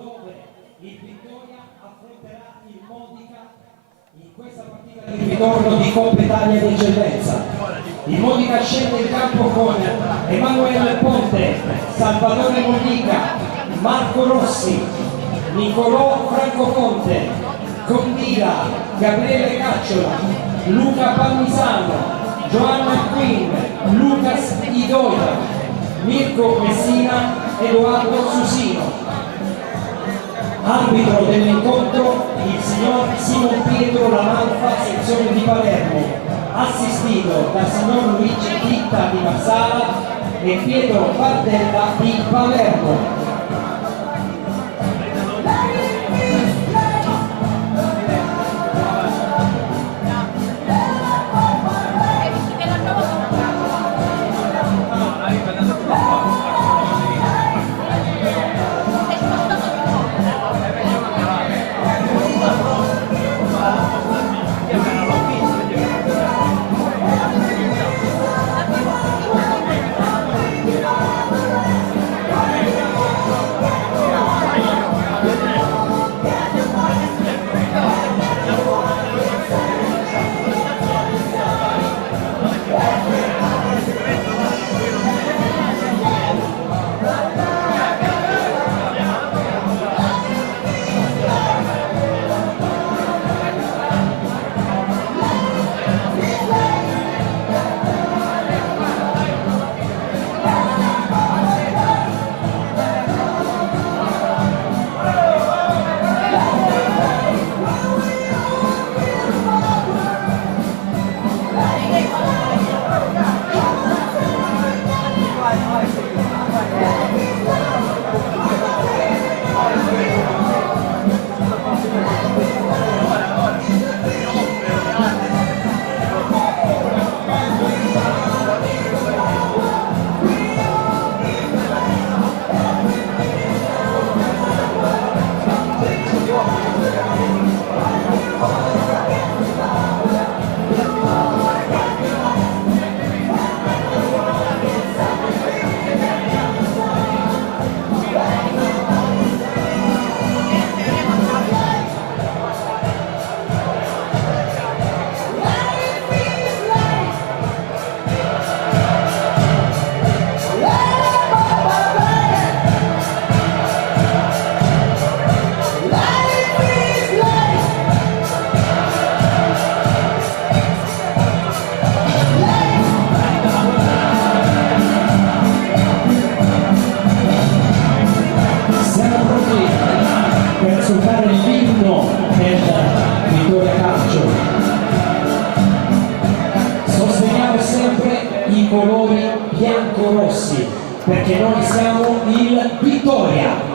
dove il Vittoria affronterà il Modica in questa partita di ritorno di Coppa Italia di eccellenza. Il Modica scende in campo con Emanuele Ponte, Salvatore Modica, Marco Rossi, Nicolò Francofonte, Condila, Gabriele Cacciola, Luca Palmisano, Giovanna Quinn, Lucas Idoia, Mirko Messina, Edoardo Susino. Arbitro dell'incontro il signor Simon Pietro Lamalfa, sezione di Palermo, assistito dal signor Luigi Titta di Marsala e Pietro Bardella di Palermo. Colori bianco-rossi, perché noi siamo il Vittoria.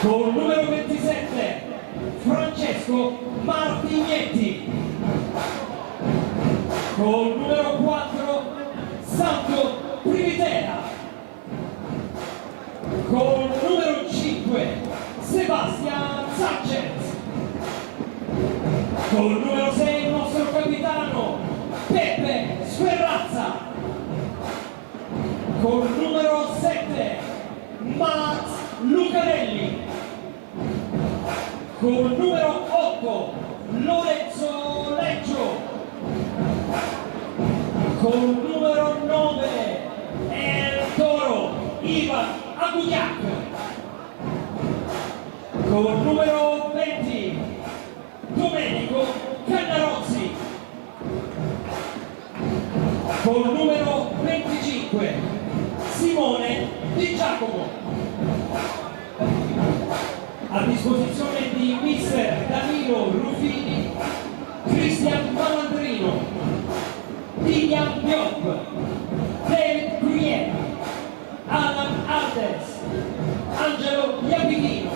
Con numero 27 Francesco Martignetti. Con numero 4 Santo Privitera. Con numero 5 Sebastian Sanchez. Con numero 6 il nostro capitano Peppe Sferrazza. Con numero 7 Max Lucarelli. Con numero 8 Lorenzo Leggio. Con numero 9 El Toro Ivan Agudiak. Con numero 20 Domenico Cannarozzi. Con numero 25 Simone Di Giacomo. A disposizione di mister Danilo Ruffini, Cristian Malandrino, William Diop, David Gruyère, Alan Aldes, Angelo Iapichino,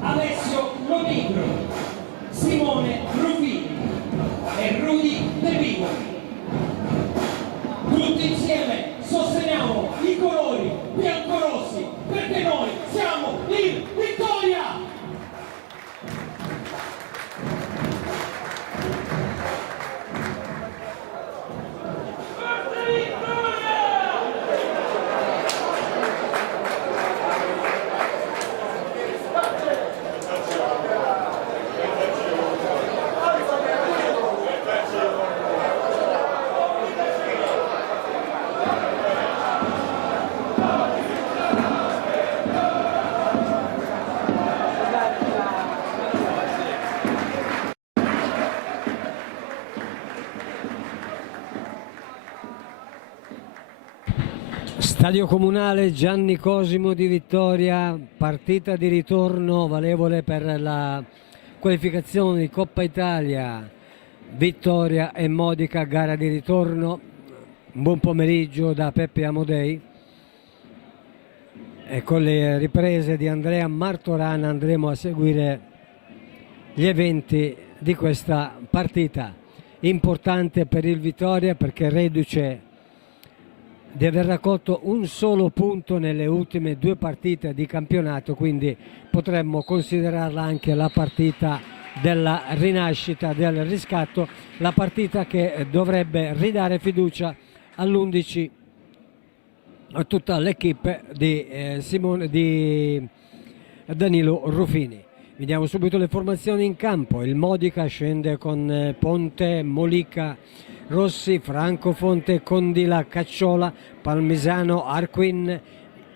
Alessio Lonigro, Simone Ruffini e Rudy De Vivo. Tutti insieme sosteniamo i colori biancorossi perché noi siamo in vittoria! Stadio Comunale Gianni Cosimo di Vittoria, partita di ritorno valevole per la qualificazione di Coppa Italia. Vittoria e Modica, gara di ritorno. Buon pomeriggio da Peppe Amodei. E con le riprese di Andrea Martorana andremo a seguire gli eventi di questa partita. Importante per il Vittoria perché reduce di aver raccolto un solo punto nelle ultime 2 partite di campionato, quindi potremmo considerarla anche la partita della rinascita, del riscatto, la partita che dovrebbe ridare fiducia all'11 a tutta l'equipe di Danilo Ruffini. Vediamo subito le formazioni in campo. Il Modica scende con Ponte, Molica, Rossi, Franco Fonte, Condila, Cacciola, Palmisano, Arquin,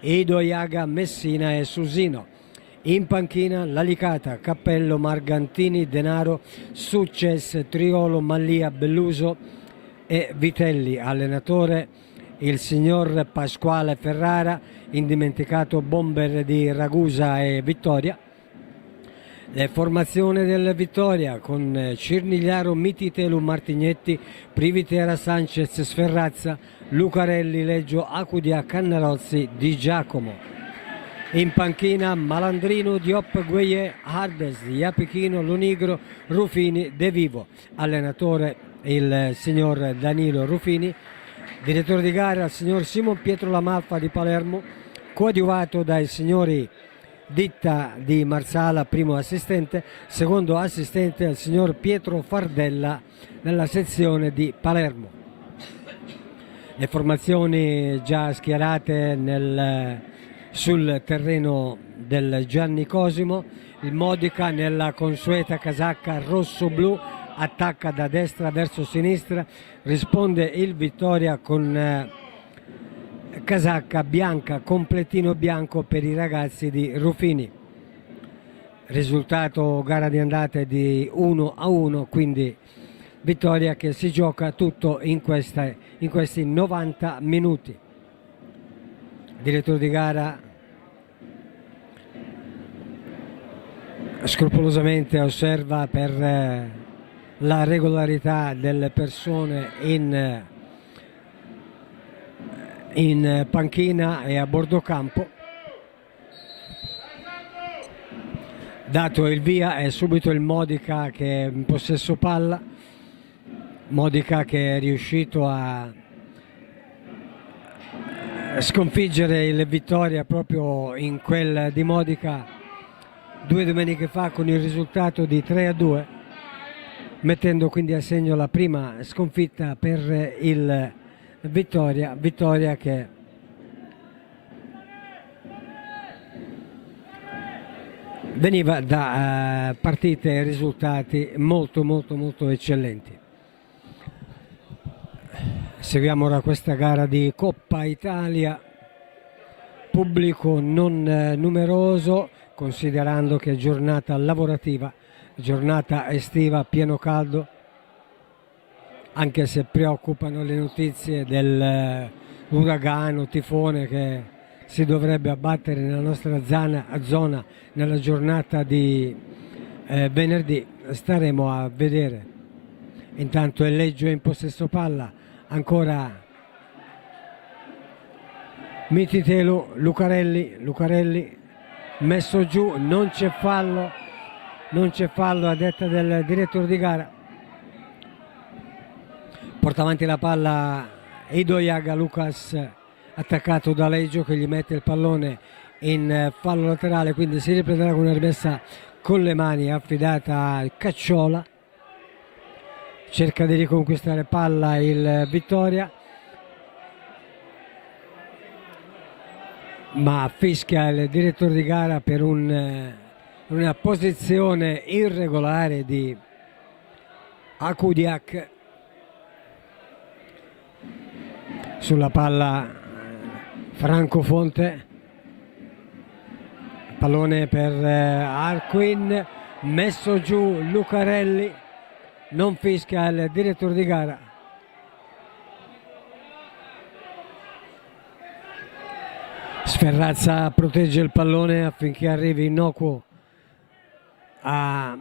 Edo Iaga, Messina e Susino. In panchina Lalicata, Cappello, Margantini, Denaro, Succes, Triolo, Mallia, Belluso e Vitelli. Allenatore il signor Pasquale Ferrara, indimenticato bomber di Ragusa e Vittoria. Le formazioni del Vittoria con Cirnigliaro, Mititelu, Martignetti, Privitera, Sanchez, Sferrazza, Lucarelli, Leggio, Acudia, Cannarozzi, Di Giacomo. In panchina Malandrino, Diop, Gueye, Hardes, Iapichino, Lonigro, Ruffini, De Vivo. Allenatore il signor Danilo Ruffini. Direttore di gara il signor Simon Pietro Lamalfa di Palermo, coadiuvato dai signori Ditta di Marsala, primo assistente, secondo assistente il signor Pietro Fardella nella sezione di Palermo. Le formazioni già schierate sul terreno del Gianni Cosimo. Il Modica nella consueta casacca rosso-blu attacca da destra verso sinistra, risponde il Vittoria con casacca bianca, completino bianco per i ragazzi di Ruffini. Risultato gara di andata di 1-1, quindi vittoria che si gioca tutto in questi 90 minuti. Direttore di gara scrupolosamente osserva per la regolarità delle persone in panchina e a bordo campo. dato il via è subito il Modica che è in possesso palla, Modica che è riuscito a sconfiggere il Vittoria proprio in quel di Modica 2 domeniche fa con il risultato di 3-2, mettendo quindi a segno la prima sconfitta per il Vittoria, Vittoria che veniva da partite e risultati molto eccellenti. Seguiamo ora questa gara di Coppa Italia, pubblico non numeroso considerando che è giornata lavorativa, giornata estiva, pieno caldo, anche se preoccupano le notizie dell'uragano, tifone che si dovrebbe abbattere nella nostra zona nella giornata di venerdì. Staremo a vedere. Intanto il Leggio è in possesso palla, ancora Mititelu, Lucarelli messo giù, non c'è fallo a detta del direttore di gara. Porta avanti la palla Idoyaga Lucas, attaccato da Leggio che gli mette il pallone in fallo laterale, quindi si riprenderà con una rimessa con le mani affidata a Cacciola. Cerca di riconquistare palla il Vittoria, ma fischia il direttore di gara per una posizione irregolare di Akudiak sulla palla. Franco Fonte, pallone per Arquin, messo giù Lucarelli, non fischia il direttore di gara. Sferrazza protegge il pallone affinché arrivi innocuo a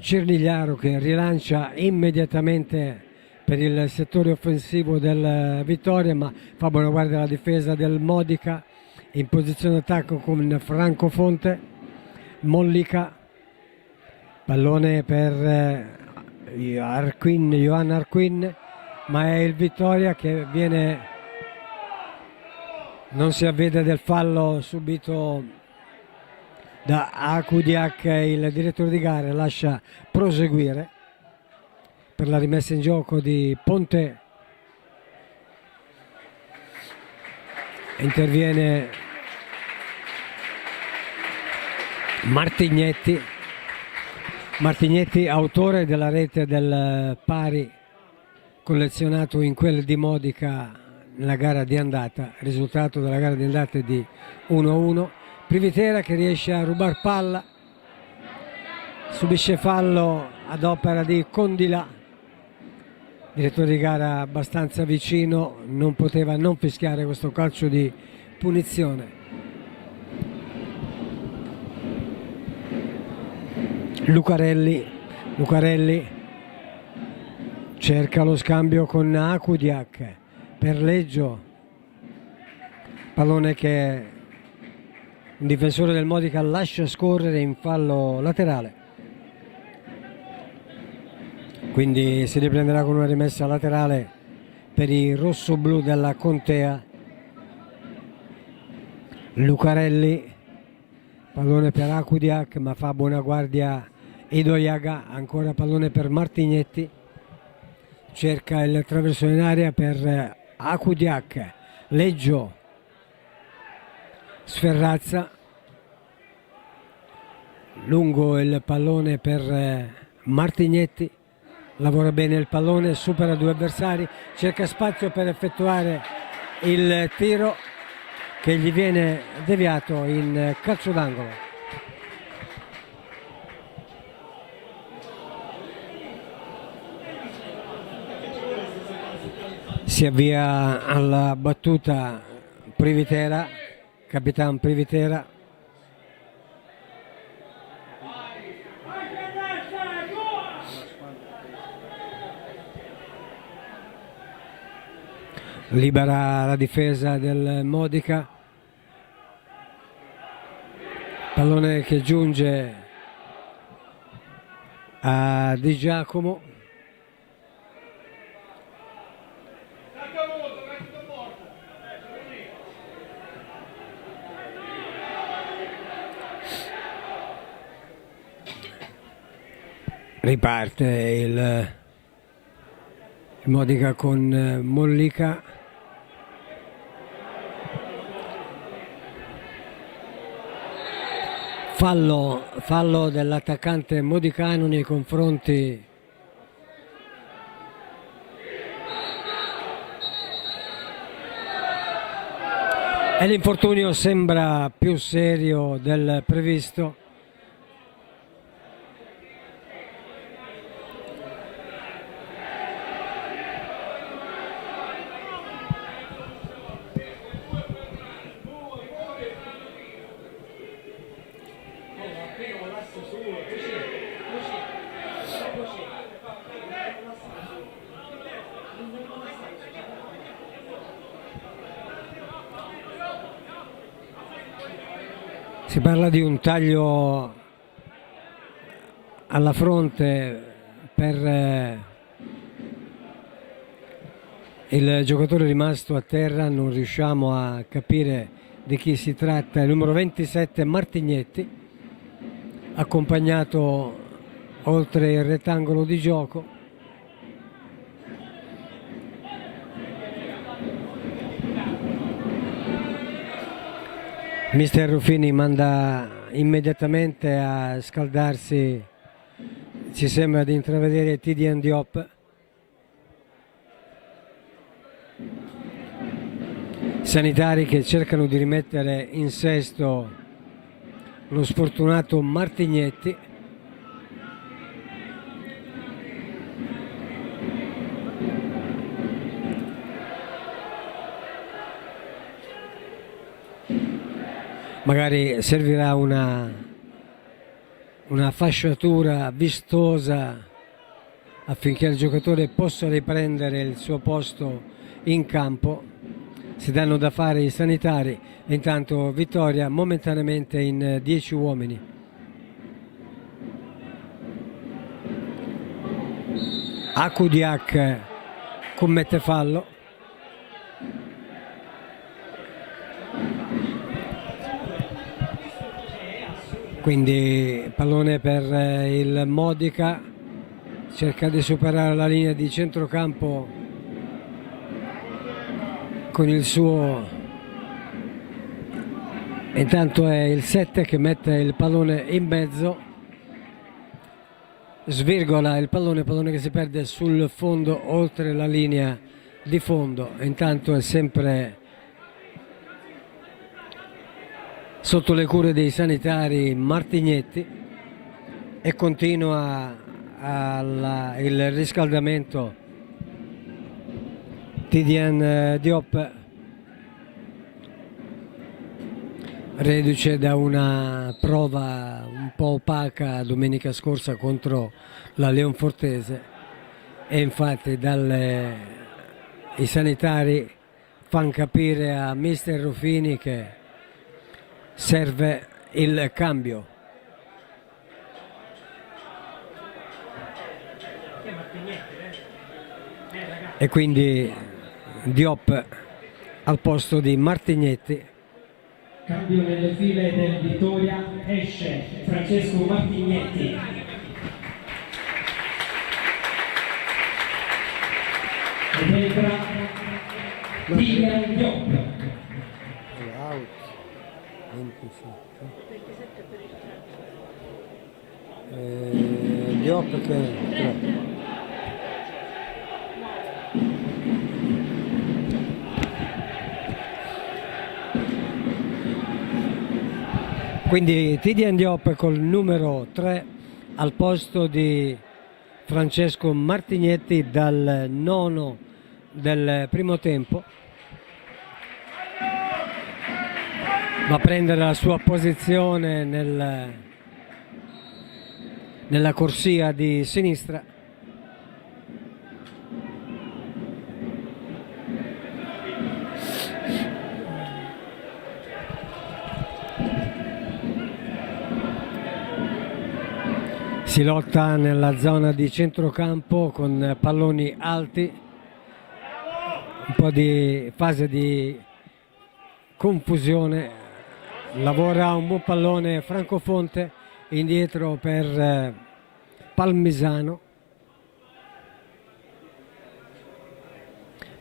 Cernigliaro che rilancia immediatamente per il settore offensivo del Vittoria, ma fa buona guardia alla difesa del Modica in posizione d'attacco con Franco Fonte. Mollica, pallone per Johan Arquin, ma è il Vittoria che viene, non si avvede del fallo subito da Akudiak. Il direttore di gara lascia proseguire per la rimessa in gioco di Ponte. Interviene Martignetti, autore della rete del pari collezionato in quel di Modica nella gara di andata. Risultato della gara di andata è di 1-1. Privitera che riesce a rubar palla, subisce fallo ad opera di Condilà. Direttore di gara abbastanza vicino, non poteva non fischiare questo calcio di punizione. Lucarelli cerca lo scambio con Akudiak per Leggio, pallone che un difensore del Modica lascia scorrere in fallo laterale, quindi si riprenderà con una rimessa laterale per i rossoblu della Contea. Lucarelli, pallone per Akudiak, ma fa buona guardia Idoyaga, ancora pallone per Martignetti, cerca il traverso in area per Akudiak. Leggio, Sferrazza, lungo il pallone per Martignetti, lavora bene il pallone, supera 2 avversari, cerca spazio per effettuare il tiro che gli viene deviato in calcio d'angolo. Si avvia alla battuta Privitera, capitano Privitera. Libera la difesa del Modica, pallone che giunge a Di Giacomo. Riparte il Modica con Mollica. Fallo dell'attaccante modicano nei confronti e l'infortunio sembra più serio del previsto. Si parla di un taglio alla fronte per il giocatore rimasto a terra, non riusciamo a capire di chi si tratta. Il numero 27 Martignetti, accompagnato oltre il rettangolo di gioco. Mister Ruffini manda immediatamente a scaldarsi, ci sembra di intravedere Tidiane Diop. Sanitari che cercano di rimettere in sesto lo sfortunato Martignetti. Magari servirà una fasciatura vistosa affinché il giocatore possa riprendere il suo posto in campo. Si danno da fare i sanitari e intanto vittoria momentaneamente in 10 uomini. Akudiak commette fallo. Quindi pallone per il Modica, cerca di superare la linea di centrocampo con il suo, intanto è il 7 che mette il pallone in mezzo, svirgola il pallone che si perde sul fondo oltre la linea di fondo. Intanto è sempre sotto le cure dei sanitari Martignetti e continua il riscaldamento Tidiane Diop, reduce da una prova un po' opaca domenica scorsa contro la Leonfortese, e infatti i sanitari fanno capire a mister Ruffini che serve il cambio. E quindi Diop al posto di Martignetti. Cambio nelle file del Vittoria, esce Francesco Martignetti. Ed entra Tidiane Diop. Out 27. Diop che 3. Quindi Tidiane Diop col numero 3 al posto di Francesco Martignetti dal nono del primo tempo. Va a prendere la sua posizione nella corsia di sinistra. Si lotta nella zona di centrocampo con palloni alti, un po' di fase di confusione. Lavora un buon pallone Francofonte, indietro per Palmisano.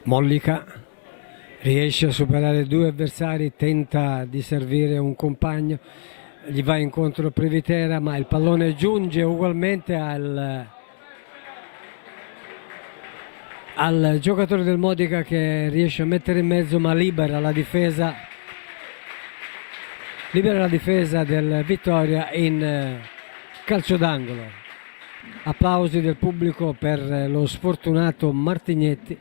Mollica riesce a superare due avversari, tenta di servire un compagno, gli va incontro Privitera, ma il pallone giunge ugualmente al giocatore del Modica, che riesce a mettere in mezzo, ma libera la difesa del Vittoria in calcio d'angolo. Applausi del pubblico per lo sfortunato Martignetti,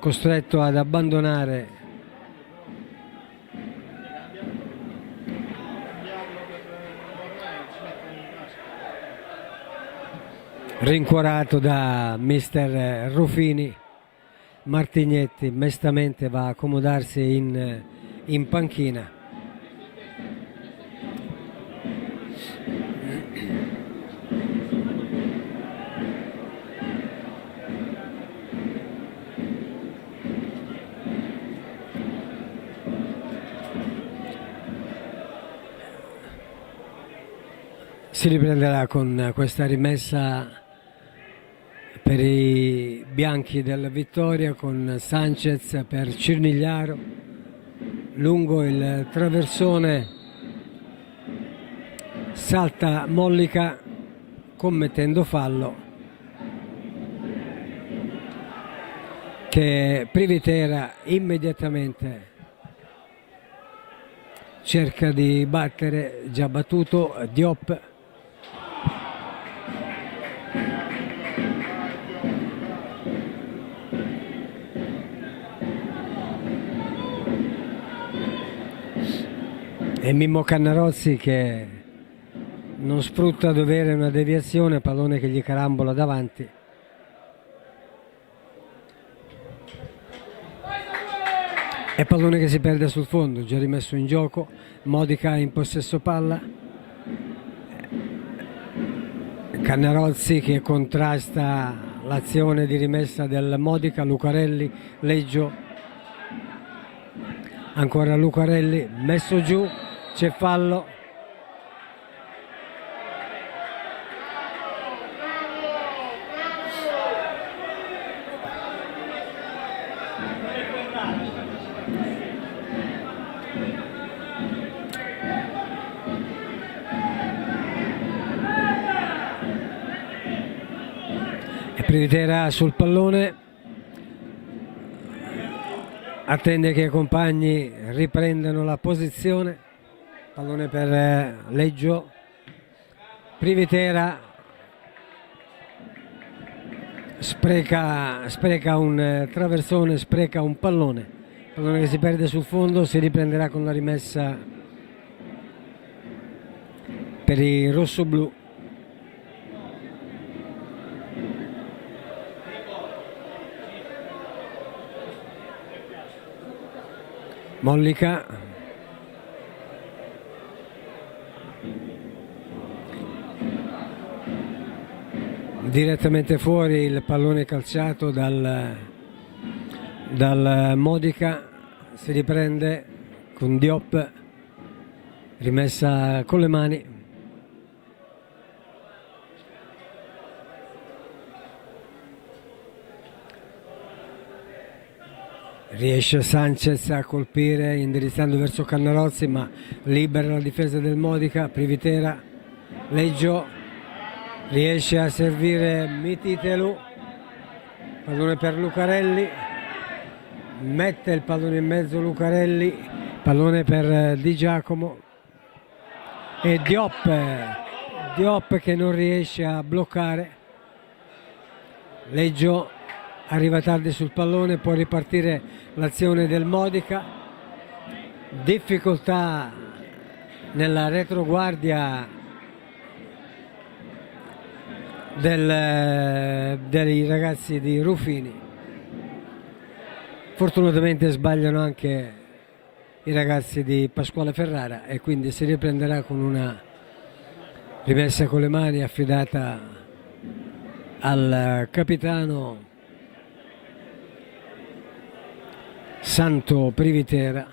costretto ad abbandonare rincuorato da mister Ruffini. Martignetti mestamente va a accomodarsi in panchina. Si riprenderà con questa rimessa per i bianchi della Vittoria, con Sanchez per Cirnigliaro. Lungo il traversone salta Mollica commettendo fallo, che Privitera immediatamente cerca di battere, già battuto Diop. E Mimmo Cannarozzi che non sfrutta dovere una deviazione, pallone che gli carambola davanti. E pallone che si perde sul fondo, già rimesso in gioco. Modica in possesso palla. Cannarozzi che contrasta l'azione di rimessa del Modica. Lucarelli, Leggio, ancora Lucarelli, messo giù, c'è fallo. E Privitera sul pallone, attende che i compagni riprendano la posizione. Pallone per Leggio. Privitera spreca un traversone, spreca un pallone. Pallone che si perde sul fondo, si riprenderà con la rimessa per i rossoblù. Mollica. Direttamente fuori il pallone calciato dal Modica, si riprende con Diop, rimessa con le mani. Riesce Sanchez a colpire indirizzando verso Cannarozzi, ma libera la difesa del Modica. Privitera, Leggio riesce a servire Mititelu, pallone per Lucarelli, mette il pallone in mezzo Lucarelli, pallone per Di Giacomo e Diop che non riesce a bloccare. Leggio arriva tardi sul pallone, può ripartire l'azione del Modica, difficoltà nella retroguardia dei ragazzi di Ruffini. Fortunatamente sbagliano anche i ragazzi di Pasquale Ferrara e quindi si riprenderà con una rimessa con le mani affidata al capitano Santo Privitera.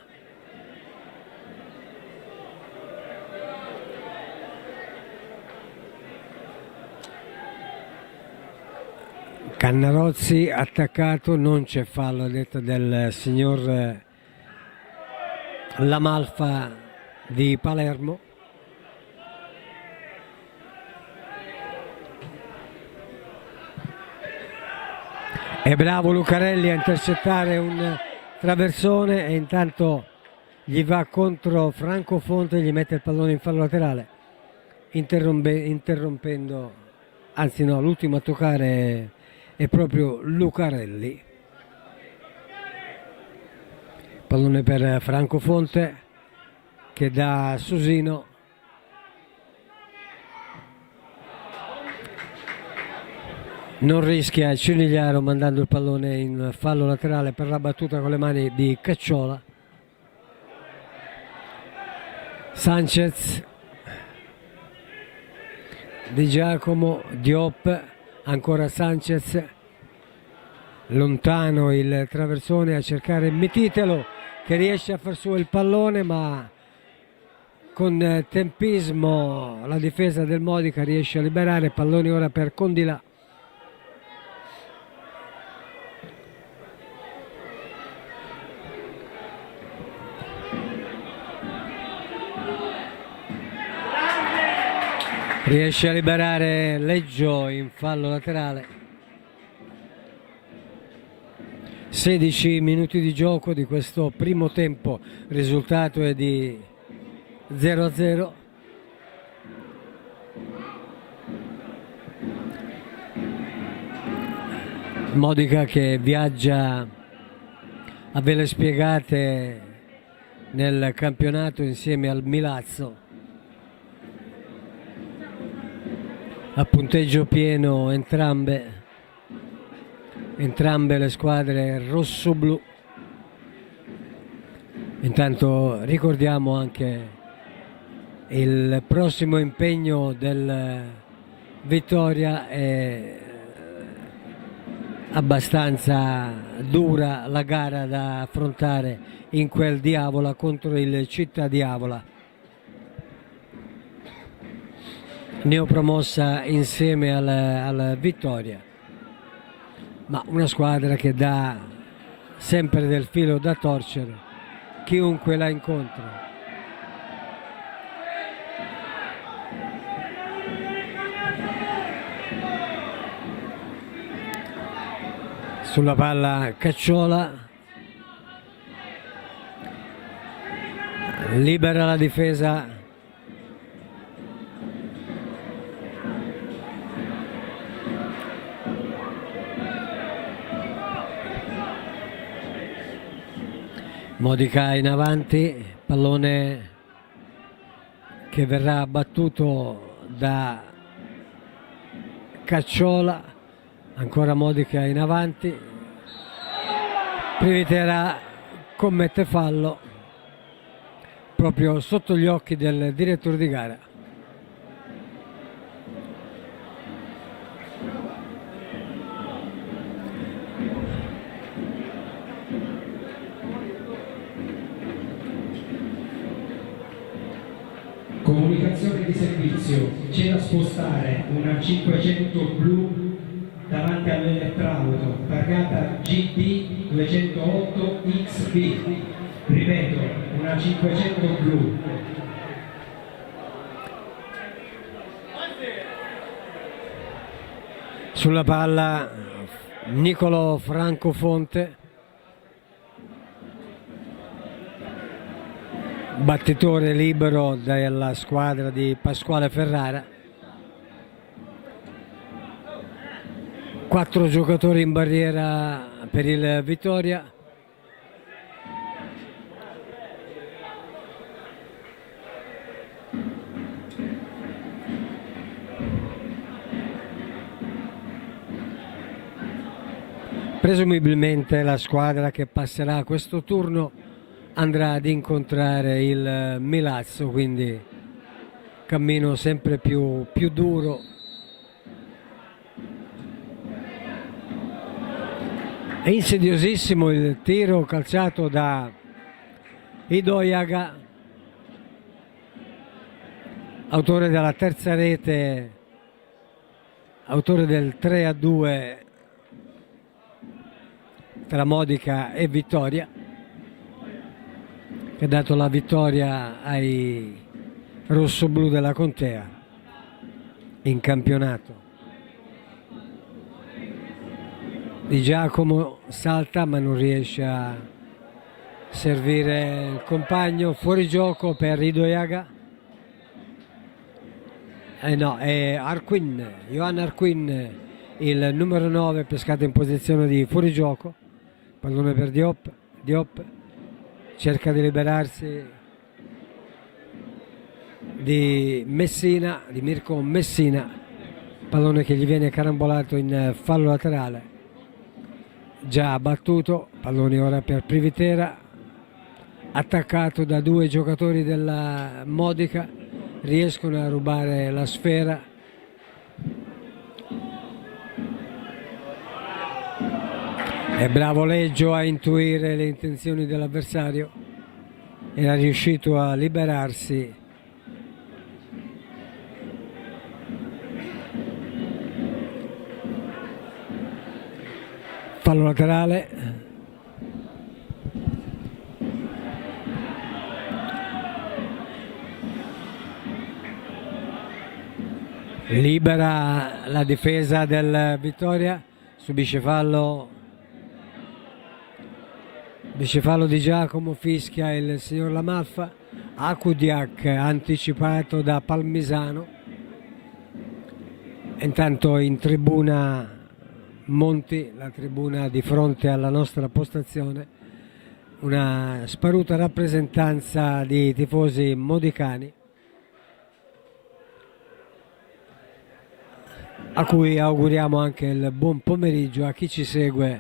Cannarozzi attaccato, non c'è fallo a detta del signor Lamalfa di Palermo. È bravo Lucarelli a intercettare un traversone e intanto gli va contro Franco Fonte, gli mette il pallone in fallo laterale, interrompendo, anzi no, l'ultimo a toccare è proprio Lucarelli. Pallone per Franco Fonte che dà Susino. Non rischia Cinigliaro mandando il pallone in fallo laterale per la battuta con le mani di Cacciola. Sanchez, Di Giacomo, Diop, ancora Sanchez, lontano il traversone a cercare Mititelo che riesce a far su il pallone, ma con tempismo la difesa del Modica riesce a liberare. Palloni ora per Condilà. Riesce a liberare Leggio in fallo laterale. 16 minuti di gioco di questo primo tempo, risultato è di 0-0. Modica che viaggia a vele spiegate nel campionato insieme al Milazzo. A punteggio pieno entrambe le squadre rosso-blu. Intanto ricordiamo anche il prossimo impegno del Vittoria. È abbastanza dura la gara da affrontare in quel Diavola contro il Città Diavola, neopromossa insieme al Vittoria, ma una squadra che dà sempre del filo da torcere chiunque la incontra. Sulla palla Cacciola, libera la difesa Modica in avanti, pallone che verrà battuto da Cacciola, ancora Modica in avanti, Privitera commette fallo proprio sotto gli occhi del direttore di gara. Comunicazione di servizio, c'è da spostare una 500 blu davanti all'elettrauto, targata GB 208 XB, ripeto, una 500 blu. Sulla palla Nicolò Francofonte, battitore libero della squadra di Pasquale Ferrara. 4 giocatori in barriera per il Vittoria. Presumibilmente la squadra che passerà questo turno andrà ad incontrare il Milazzo, quindi cammino sempre più duro. È insidiosissimo il tiro calciato da Idoiaga, autore della terza rete, autore del 3-2 tra Modica e Vittoria, che ha dato la vittoria ai rossoblù della Contea in campionato. Di Giacomo salta ma non riesce a servire il compagno, fuori gioco per Idoiaga. No, è Arquin, Johan Arquin, il numero 9, pescato in posizione di fuorigioco. Pallone per Diop, Diop cerca di liberarsi di Messina, di Mirko Messina, pallone che gli viene carambolato in fallo laterale. Già battuto, pallone ora per Privitera, attaccato da due giocatori della Modica, riescono a rubare la sfera. È bravo Leggio a intuire le intenzioni dell'avversario, era riuscito a liberarsi. Fallo laterale. Libera la difesa del Vittoria, subisce fallo di Giacomo, fischia il signor Lamaffa. Akudiak anticipato da Palmisano. Intanto in tribuna Monti, la tribuna di fronte alla nostra postazione, una sparuta rappresentanza di tifosi modicani, a cui auguriamo anche il buon pomeriggio a chi ci segue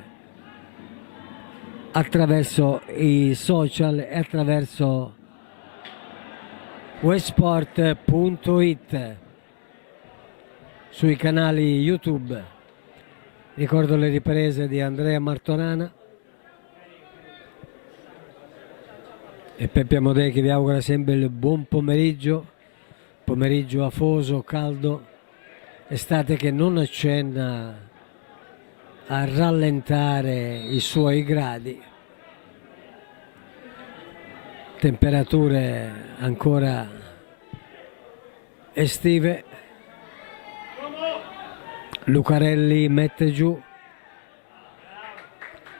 attraverso i social e attraverso wesport.it sui canali YouTube. Ricordo le riprese di Andrea Martorana e Peppe Amodei che vi augura sempre il buon pomeriggio afoso, caldo, estate che non accenna a rallentare i suoi gradi, temperature ancora estive. Lucarelli mette giù,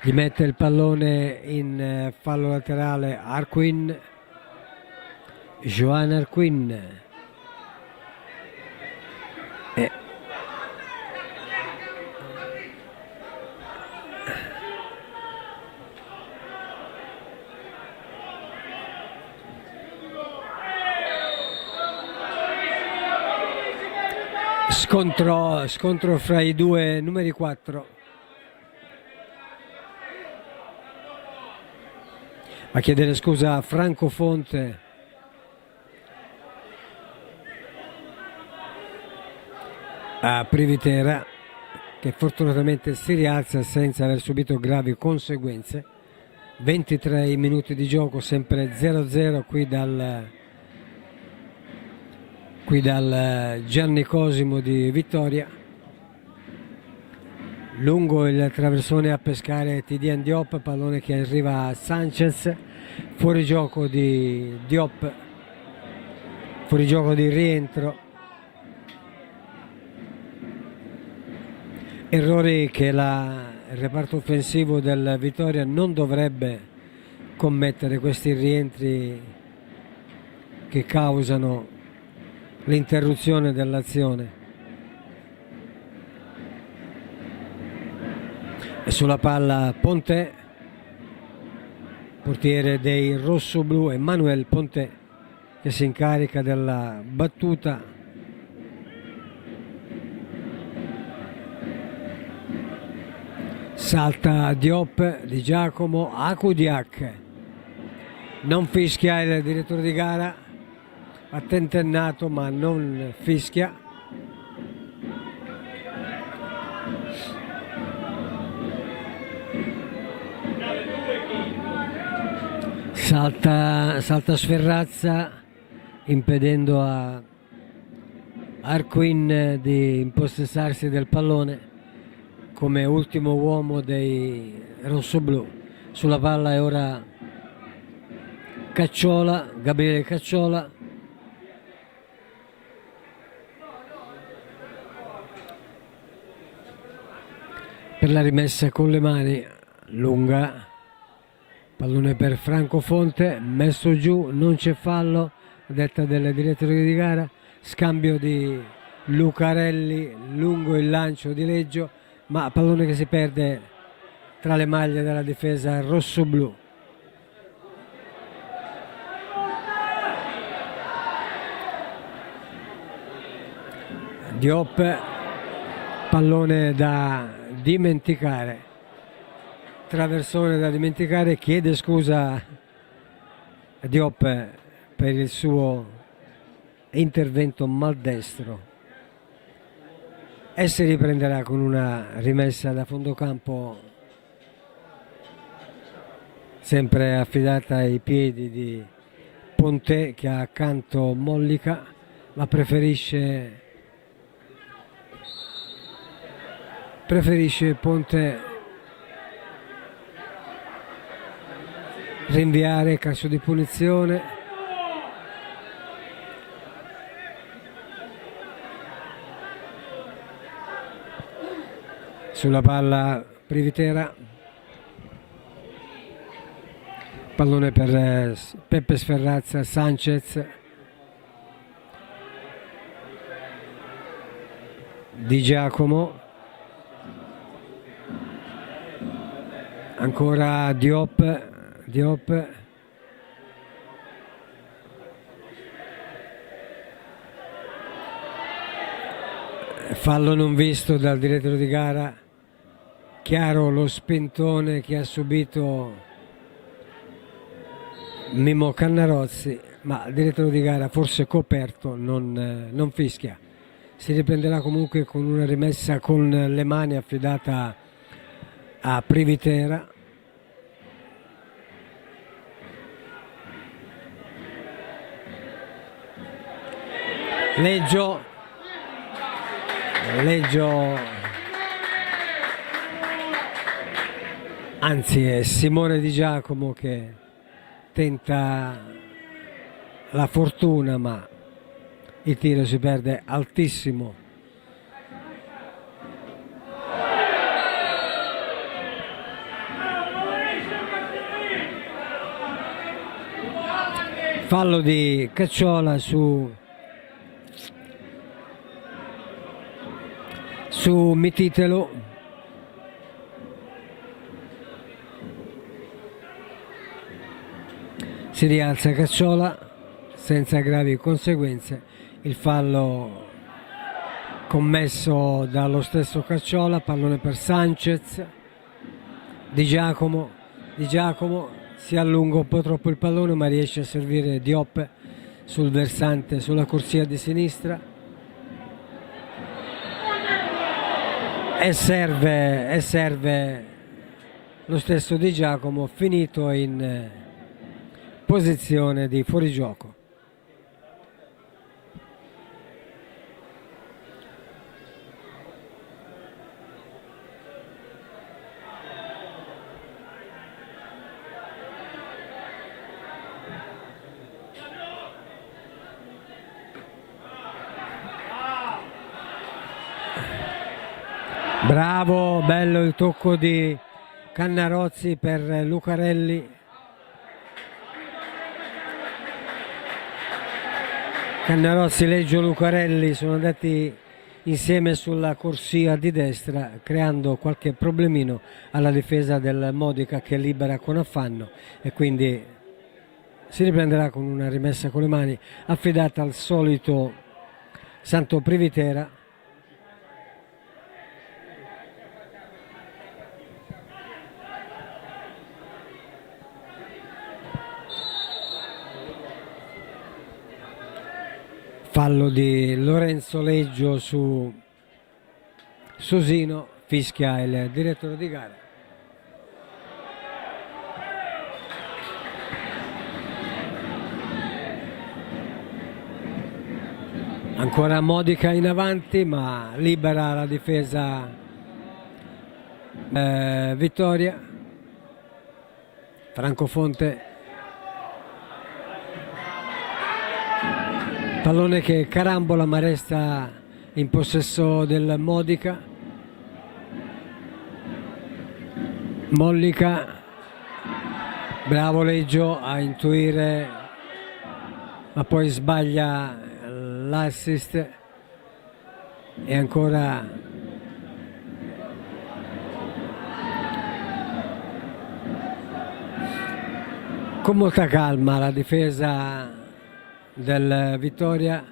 gli mette il pallone in fallo laterale Arquin, Johan Arquin. Scontro fra i due numeri 4. A chiedere scusa a Franco Fonte a Privitera, che fortunatamente si rialza senza aver subito gravi conseguenze. 23 minuti di gioco, sempre 0-0 qui dal Gianni Cosimo di Vittoria. Lungo il traversone a pescare Tidiane Diop, pallone che arriva a Sanchez, fuori gioco di Diop, fuori gioco di rientro. Errori che il reparto offensivo del Vittoria non dovrebbe commettere, questi rientri che causano l'interruzione dell'azione. E sulla palla Ponte, portiere dei rossoblù, Emmanuel Ponte, che si incarica della battuta. Salta Diop, Di Giacomo, Akudiak, non fischia il direttore di gara. ha tentennato ma non fischia. Salta Sferrazza impedendo a Arquin di impossessarsi del pallone come ultimo uomo dei rossoblù. Sulla palla è ora Cacciola, Gabriele Cacciola. Per la rimessa con le mani, lunga, pallone per Franco Fonte, messo giù, non c'è fallo, a detta del direttore di gara, scambio di Lucarelli, lungo il lancio di Leggio, ma pallone che si perde tra le maglie della difesa rossoblù. Diop, pallone da dimenticare, traversone da dimenticare, chiede scusa Diop per il suo intervento maldestro e si riprenderà con una rimessa da fondo campo sempre affidata ai piedi di Ponte, che ha accanto Mollica, ma preferisce Ponte rinviare, calcio di punizione. Sulla palla Privitera, pallone per Peppe Sferrazza, Sanchez, Di Giacomo, ancora Diop, fallo non visto dal direttore di gara, chiaro lo spintone che ha subito Mimmo Cannarozzi, ma il direttore di gara forse coperto non fischia. Si riprenderà comunque con una rimessa con le mani affidata a Privitera. Leggio, anzi è Simone Di Giacomo che tenta la fortuna, ma il tiro si perde altissimo. Fallo di Cacciola su Mititelo. Si rialza Cacciola senza gravi conseguenze. Il fallo commesso dallo stesso Cacciola, pallone per Sanchez. Di Giacomo si allunga un po' troppo il pallone, ma riesce a servire Diop sul versante, sulla corsia di sinistra. E serve lo stesso Di Giacomo, finito in posizione di fuorigioco. Bravo, bello il tocco di Cannarozzi per Lucarelli. Cannarozzi, Leggio, Lucarelli sono andati insieme sulla corsia di destra, creando qualche problemino alla difesa del Modica, che libera con affanno, e quindi si riprenderà con una rimessa con le mani affidata al solito Santo Privitera. fallo di Lorenzo Leggio su Susino, fischia il direttore di gara. Ancora Modica in avanti, ma libera la difesa Vittoria. Francofonte, pallone che carambola ma resta in possesso del Modica. Mollica, bravo Leggio a intuire, ma poi sbaglia l'assist. E ancora con molta calma la difesa del Vittoria,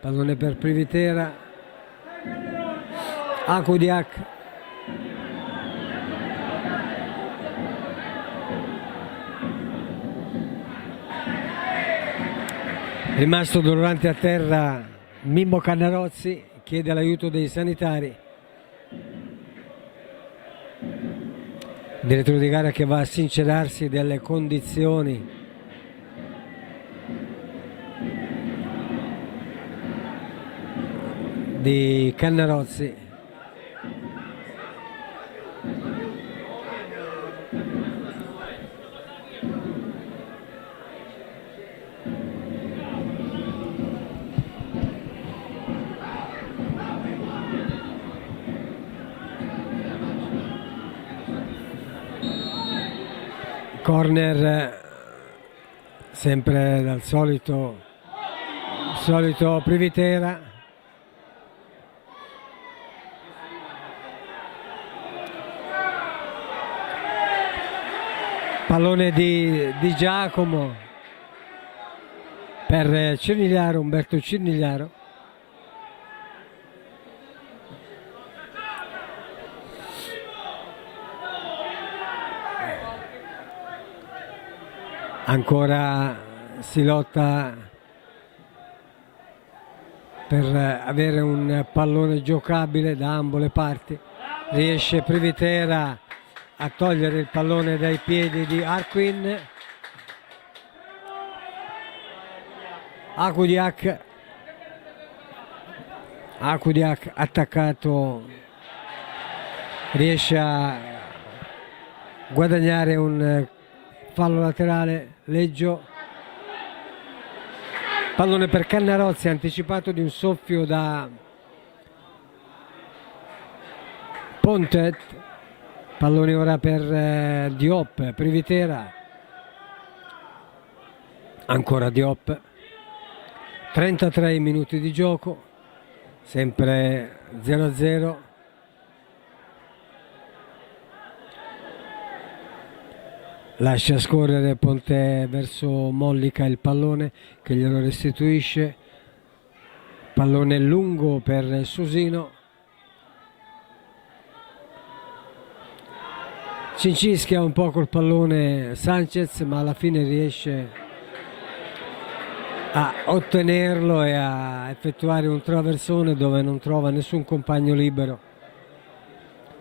pallone per Privitera, Akudiak, rimasto dolorante a terra Mimmo Cannarozzi, chiede l'aiuto dei sanitari. Direttore di gara che va a sincerarsi delle condizioni di Cannarozzi. Corner sempre dal solito Privitera. Pallone di Giacomo per Cernigliaro, Umberto Cernigliaro. Ancora si lotta per avere un pallone giocabile da ambo le parti. Riesce Privitera a togliere il pallone dai piedi di Arquin. Akudiak attaccato, riesce a guadagnare un fallo laterale. Leggio, pallone per Cannarozzi, anticipato di un soffio da Pontet. Pallone ora per Diop, Privitera, ancora Diop. 33 minuti di gioco, sempre 0-0. Lascia scorrere Ponte verso Mollica il pallone che glielo restituisce. Pallone lungo per Susino. Cincischia un po' col pallone Sanchez, ma alla fine riesce a ottenerlo e a effettuare un traversone dove non trova nessun compagno libero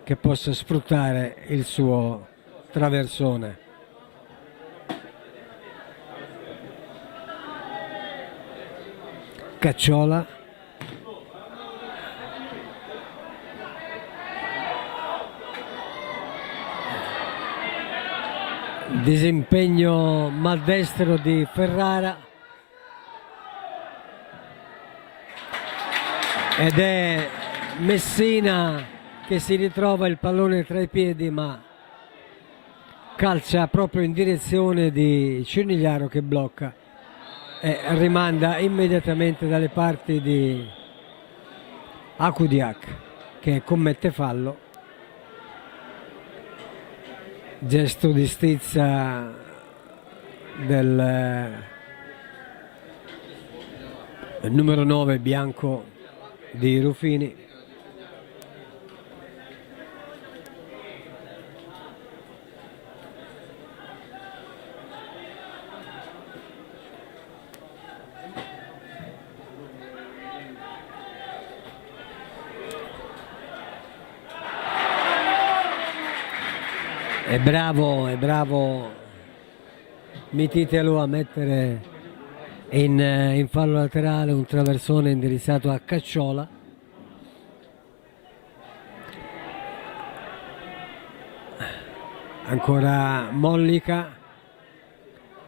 che possa sfruttare il suo traversone. Cacciola, disimpegno maldestro di Ferrara ed è Messina che si ritrova il pallone tra i piedi, ma calcia proprio in direzione di Cernigliaro che blocca e rimanda immediatamente dalle parti di Akudiak che commette fallo. Gesto di stizza del numero 9 bianco di Ruffini. È bravo Mititelu a mettere in fallo laterale un traversone indirizzato a Cacciola. Ancora Mollica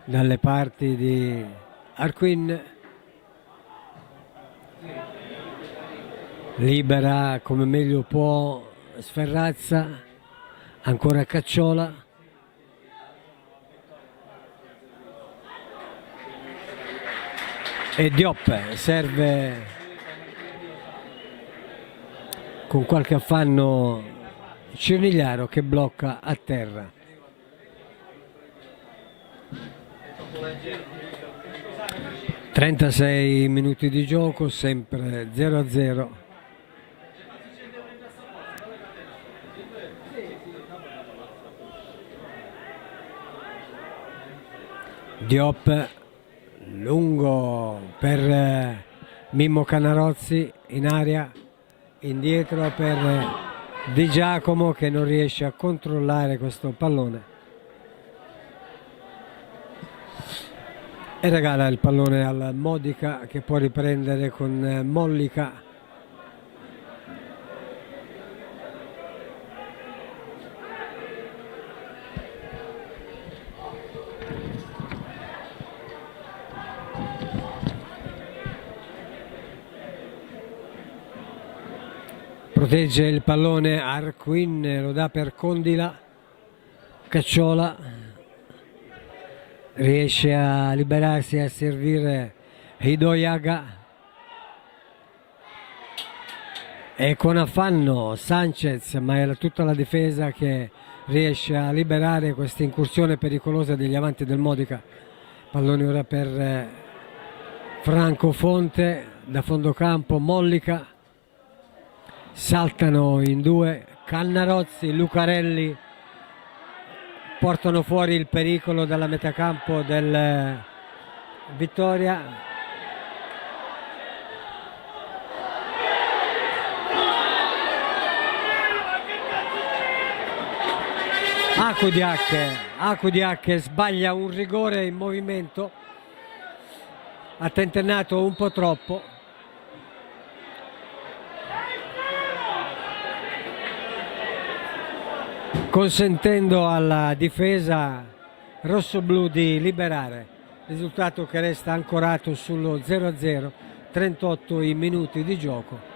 dalle parti di Arquin, libera come meglio può Sferrazza, ancora Cacciola, e Diop serve con qualche affanno Cirnigliaro che blocca a terra. (36 minuti di gioco, sempre 0-0). Diop lungo per Mimmo Canarozzi in area, indietro per Di Giacomo che non riesce a controllare questo pallone e regala il pallone al Modica che può riprendere con Mollica. Protegge il pallone Arquin, lo dà per Condila, Cacciola riesce a liberarsi e a servire Hidoyaga e con affanno Sanchez, ma è tutta la difesa che riesce a liberare questa incursione pericolosa degli avanti del Modica. Pallone ora per Franco Fonte, da fondo campo Mollica, saltano in due, Cannarozzi, Lucarelli portano fuori il pericolo dalla metà campo del Vittoria. Akudiak sbaglia un rigore in movimento, ha tentennato un po' troppo. Consentendo alla difesa rossoblù di liberare, risultato che resta ancorato sullo 0-0, 38 i minuti di gioco.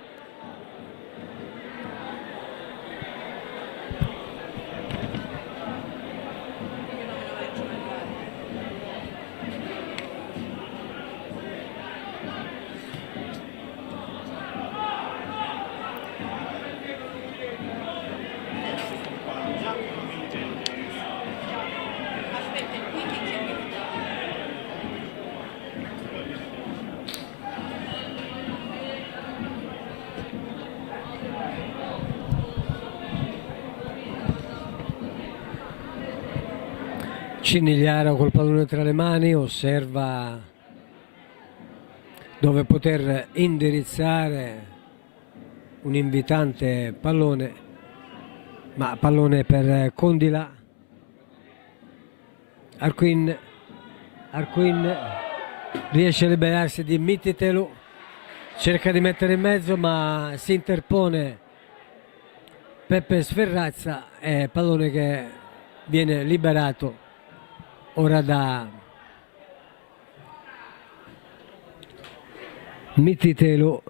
Cinigliaro col pallone tra le mani, osserva dove poter indirizzare un invitante pallone, ma pallone per Condila. Arquin riesce a liberarsi di Mititelu, cerca di mettere in mezzo ma si interpone Peppe Sferrazza e pallone che viene liberato ora da Mititelu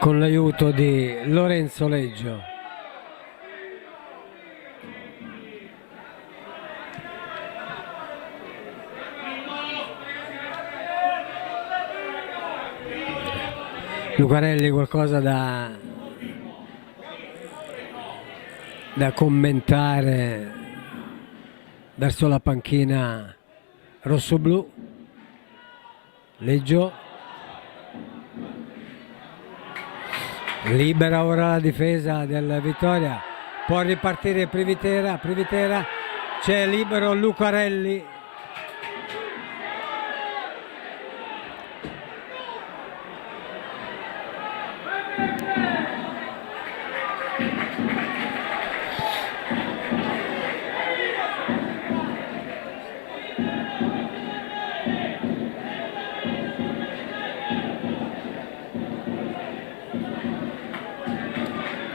con l'aiuto di Lorenzo Leggio. Lucarelli qualcosa da commentare verso la panchina rossoblù. Leggio libera ora la difesa del Vittoria, può ripartire Privitera, c'è libero Lucarelli,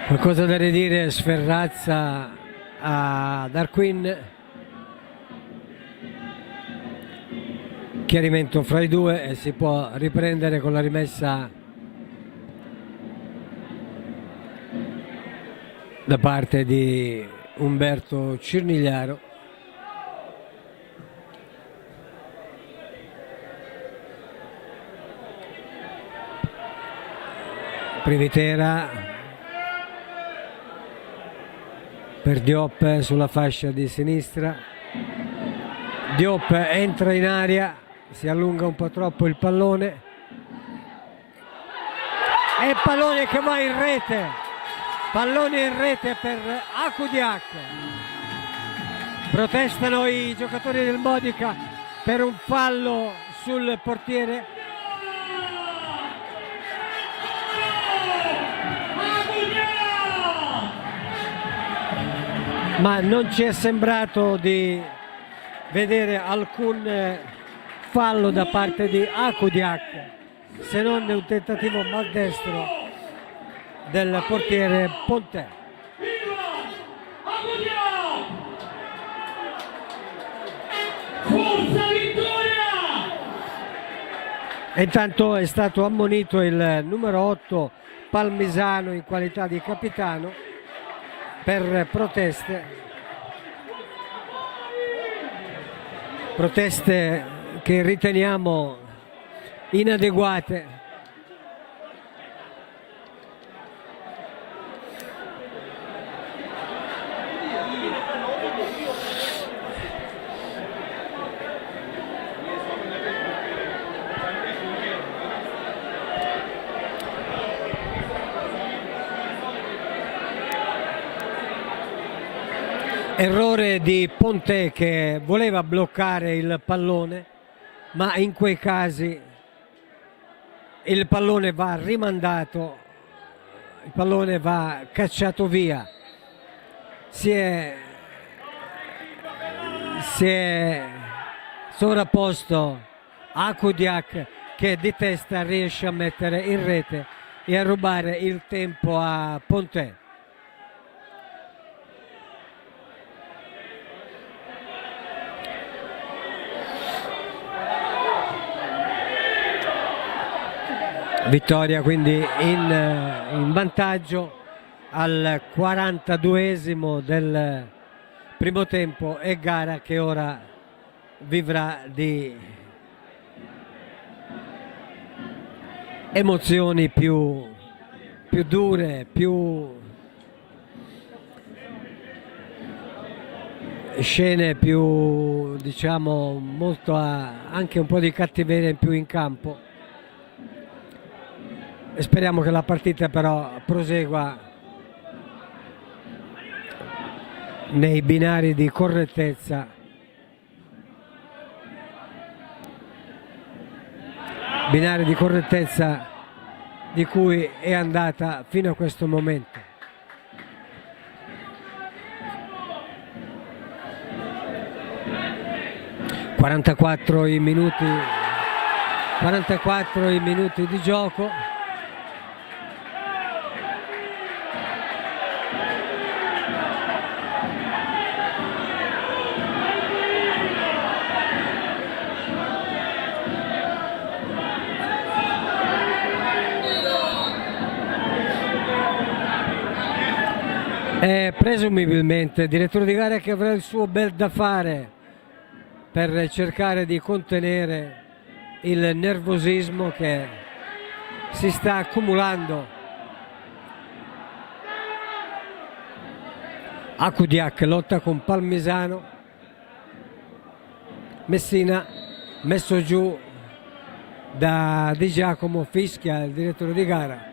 Qualcosa da ridire, sferrazza a Darquin, chiarimento fra i due e si può riprendere con la rimessa da parte di Umberto Cirnigliaro. Privitera per Diop sulla fascia di sinistra. Diop entra in aria, si allunga un po' troppo il pallone e pallone che va in rete, pallone in rete per Akudiak. Protestano i giocatori del Modica per un fallo sul portiere. Ma non ci è sembrato di vedere alcun fallo da parte di Akudiak, se non un tentativo maldestro del portiere Ponte. Forza vittoria! E intanto è stato ammonito il numero 8 Palmisano in qualità di capitano per proteste che riteniamo inadeguate. Errore di Ponte che voleva bloccare il pallone, ma in quei casi il pallone va rimandato, il pallone va cacciato via. Si è sovrapposto Akudiak che di testa riesce a mettere in rete e a rubare il tempo a Ponte. Vittoria quindi in vantaggio al 42esimo del primo tempo e gara che ora vivrà di emozioni più dure, scene più, diciamo, molto anche un po' di cattiveria in più in campo. E speriamo che la partita però prosegua nei binari di correttezza, di cui è andata fino a questo momento. (44 i minuti di gioco). Presumibilmente il direttore di gara che avrà il suo bel da fare per cercare di contenere il nervosismo che si sta accumulando. Akudiak lotta con Palmisano, Messina messo giù da Di Giacomo, fischia il direttore di gara.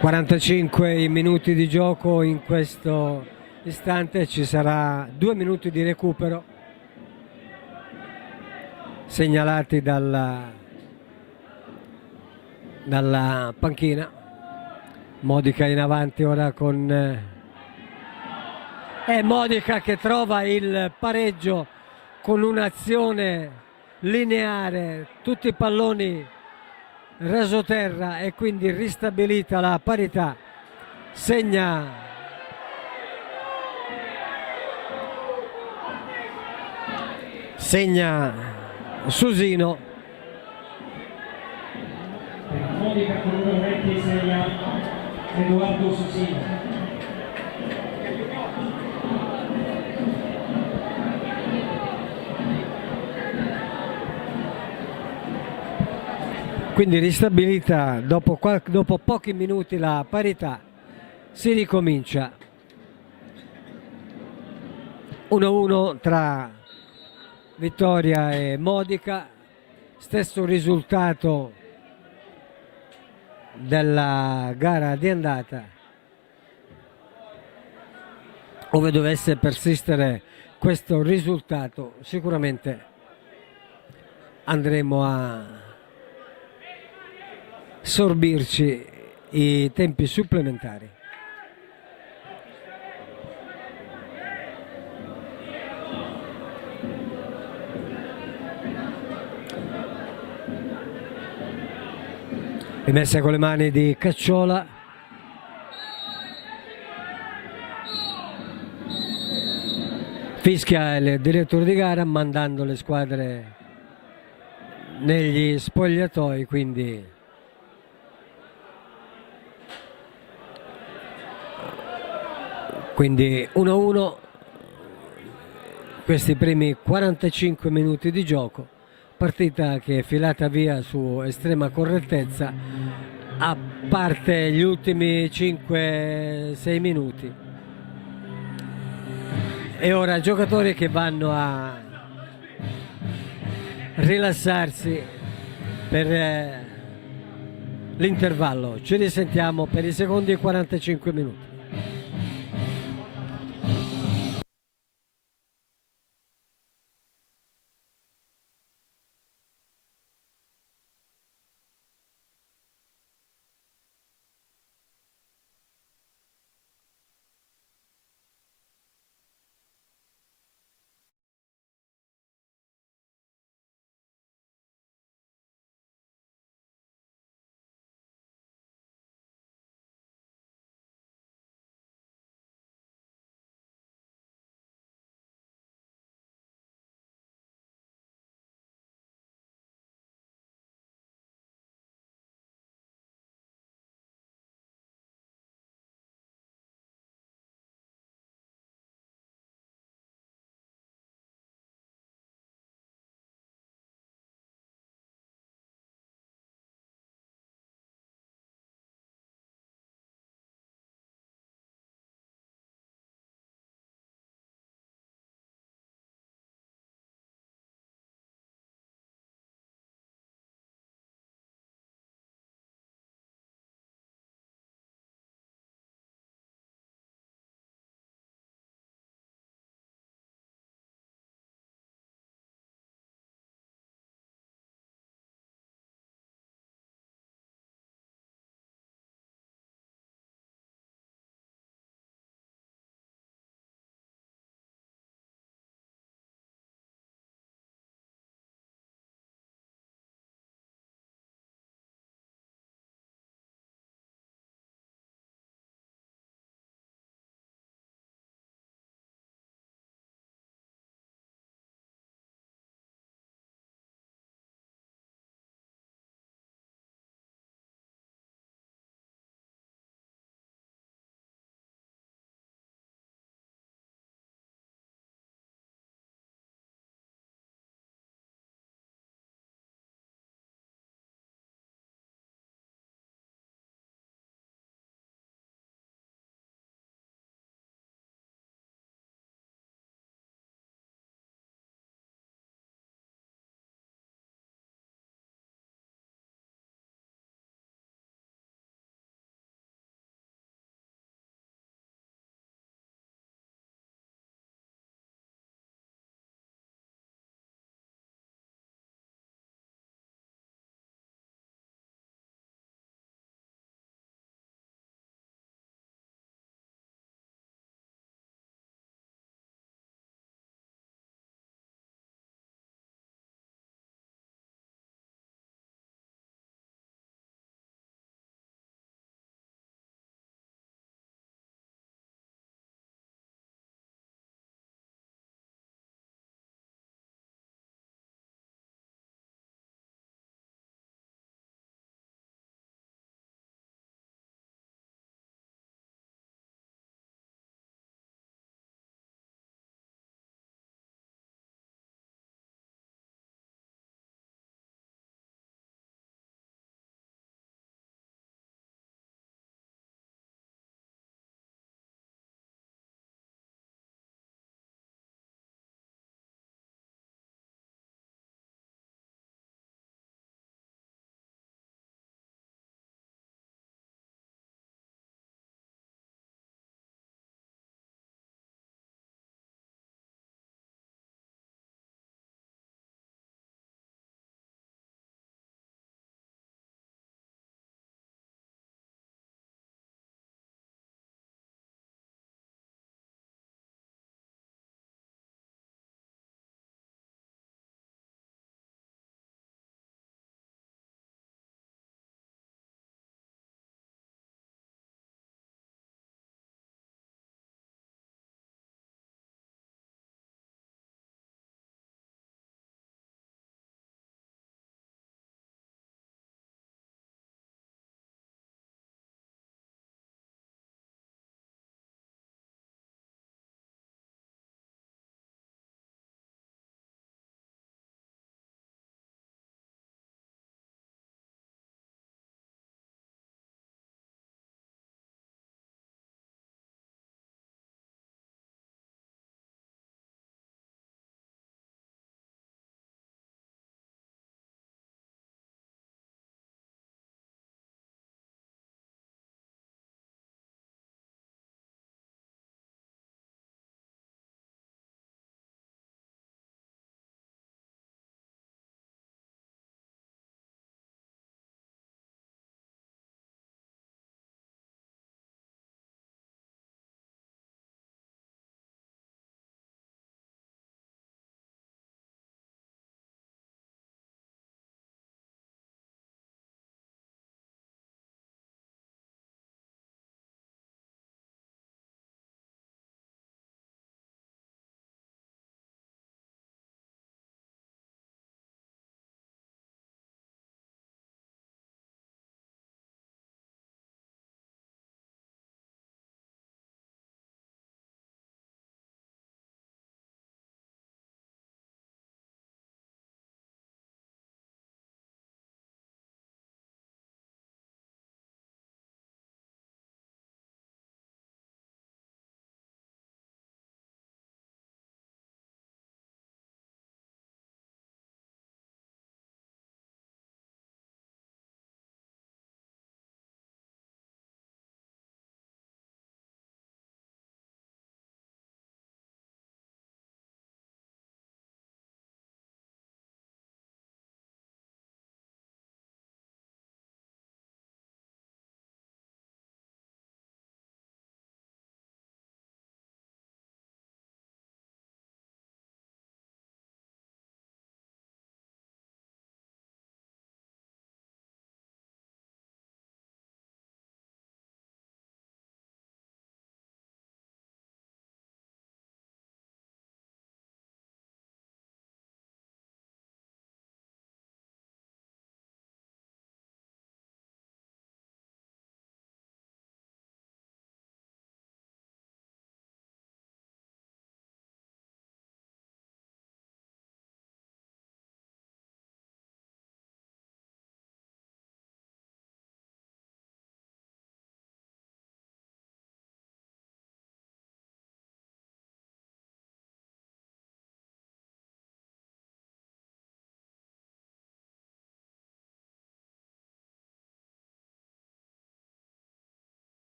(45 minuti di gioco in questo istante), ci sarà 2 minuti di recupero. segnalati dalla panchina. Modica in avanti ora con Modica che trova il pareggio con un'azione lineare, tutti i palloni rasoterra, e quindi ristabilita la parità. Segna Susino. Modica con numero 20 segna Edoardo Susino. Quindi ristabilita dopo pochi minuti la parità, si ricomincia. 1-1 tra Vittoria e Modica, stesso risultato della gara di andata. Ove dovesse persistere questo risultato, sicuramente andremo a sorbirci i tempi supplementari. Rimessa con le mani di Cacciola. Fischia il direttore di gara mandando le squadre negli spogliatoi, quindi Quindi 1-1 questi primi 45 minuti di gioco, partita che è filata via su estrema correttezza, a parte gli ultimi 5-6 minuti. E ora giocatori che vanno a rilassarsi per l'intervallo. Ci risentiamo per i secondi 45 minuti.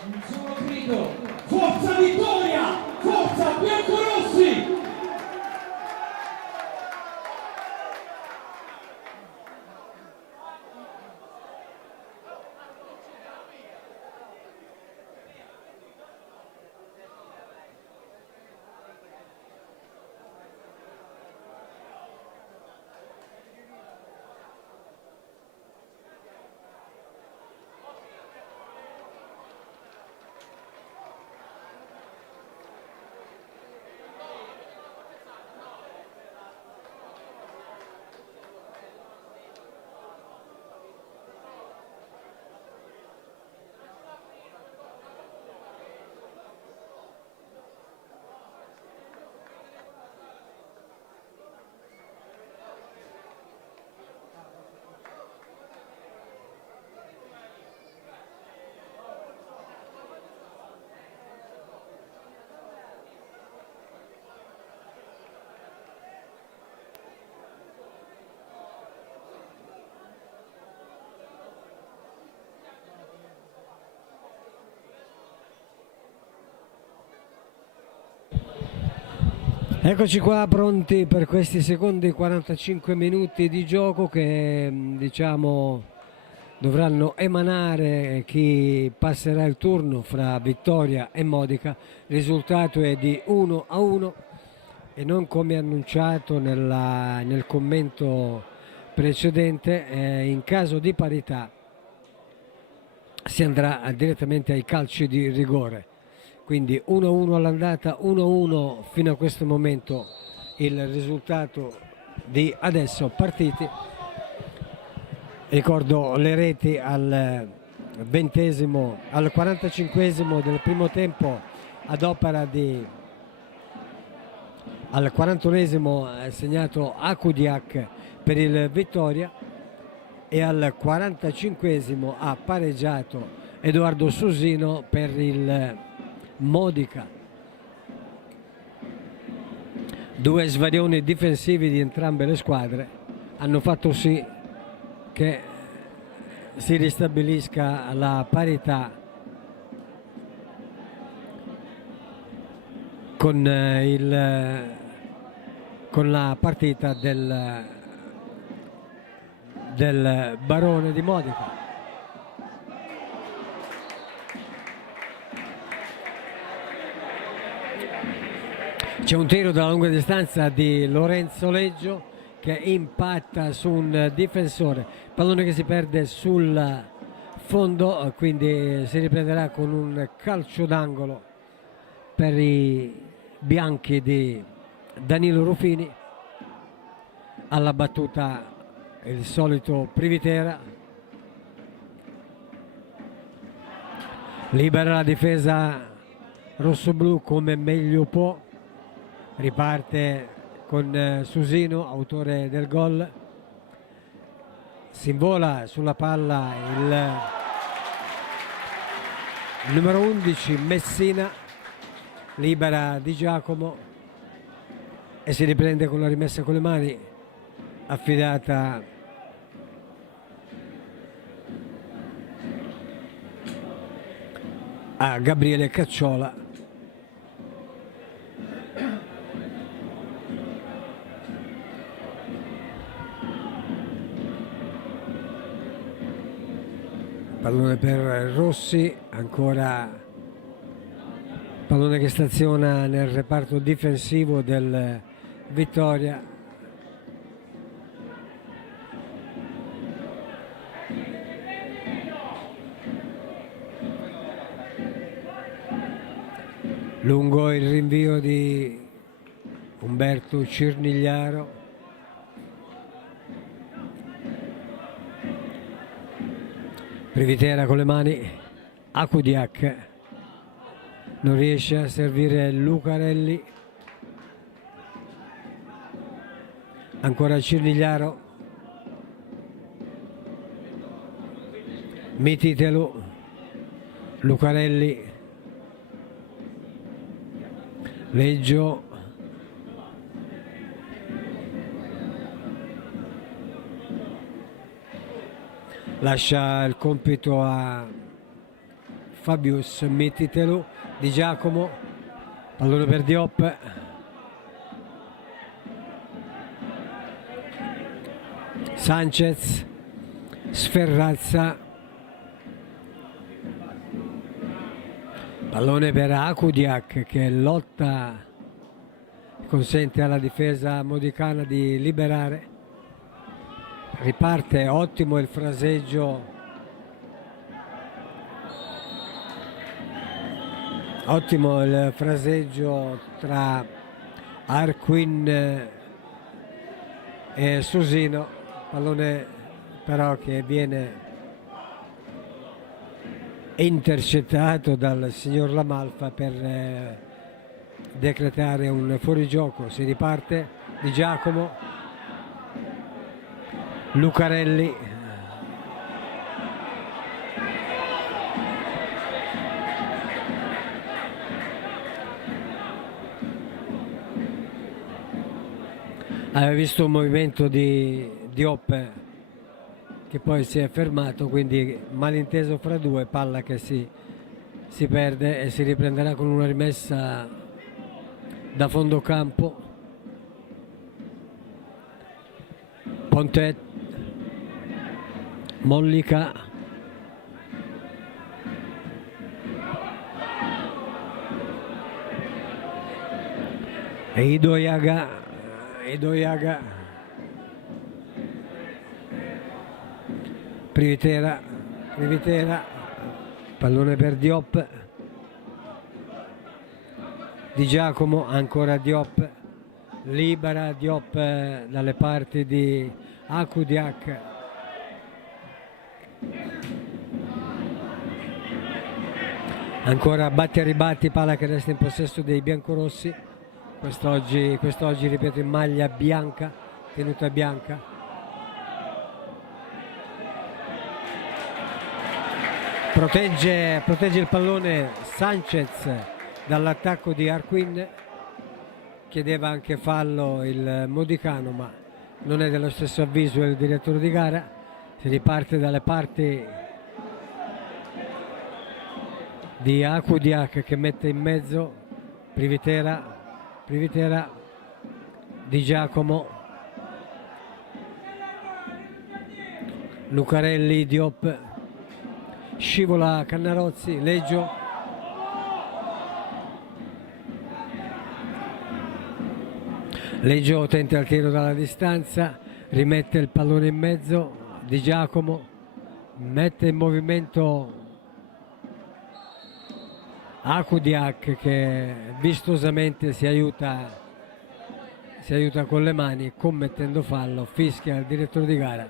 Un solo grido, forza vittoria, forza biancorossi! Eccoci qua pronti per questi secondi 45 minuti di gioco che diciamo dovranno emanare chi passerà il turno fra Vittoria e Modica. Il risultato è di 1-1 e non come annunciato nel commento precedente, in caso di parità si andrà direttamente ai calci di rigore. Quindi 1-1 all'andata, 1-1 fino a questo momento il risultato di adesso partiti. Ricordo le reti al 45esimo del primo tempo ad opera di, al 41esimo segnato Akudiak per il Vittoria e al 45esimo ha pareggiato Edoardo Susino per il Modica. Due svarioni difensivi di entrambe le squadre hanno fatto sì che si ristabilisca la parità con la partita del Barone di Modica. C'è un tiro dalla lunga distanza di Lorenzo Leggio che impatta su un difensore, pallone che si perde sul fondo, quindi si riprenderà con un calcio d'angolo per i bianchi di Danilo Ruffini. Alla battuta il solito Privitera, libera la difesa rossoblù come meglio può, riparte con Susino, autore del gol, si invola sulla palla il numero 11 Messina, libera Di Giacomo e si riprende con la rimessa con le mani affidata a Gabriele Cacciola. Pallone per Rossi, ancora pallone che staziona nel reparto difensivo del Vittoria. Lungo il rinvio di Umberto Cirnigliaro. Privitera con le mani, Akudiak non riesce a servire Lucarelli, ancora Cirnigliaro, Mititelu, Lucarelli, Leggio, lascia il compito a Fabius Mititelu, Di Giacomo, pallone per Diop, Sanchez, Sferrazza, pallone per Akudiak che lotta, consente alla difesa modicana di liberare, riparte ottimo il fraseggio, ottimo il fraseggio tra Arquin e Susino, pallone però che viene intercettato dal signor Lamalfa per decretare un fuorigioco. Si riparte, Di Giacomo, Lucarelli, aveva visto un movimento di Diop che poi si è fermato, quindi malinteso fra due, palla che si perde e si riprenderà con una rimessa da fondo campo. Pontet, Mollica, e Idoyaga, Privitera, pallone per Diop, Di Giacomo, ancora Diop, libera Diop dalle parti di Akudiak, ancora batti e ribatti, palla che resta in possesso dei biancorossi, quest'oggi ripeto in maglia bianca, tenuta bianca. Protegge il pallone Sanchez dall'attacco di Arquin, chiedeva anche fallo il modicano ma non è dello stesso avviso il direttore di gara. Si riparte dalle parti di Akudiak che mette in mezzo Privitera, Di Giacomo, Lucarelli, Diop, scivola Cannarozzi, Leggio, tenta il tiro dalla distanza, rimette il pallone in mezzo, Di Giacomo, mette in movimento Akudiak che vistosamente si aiuta con le mani, commettendo fallo, fischia il direttore di gara.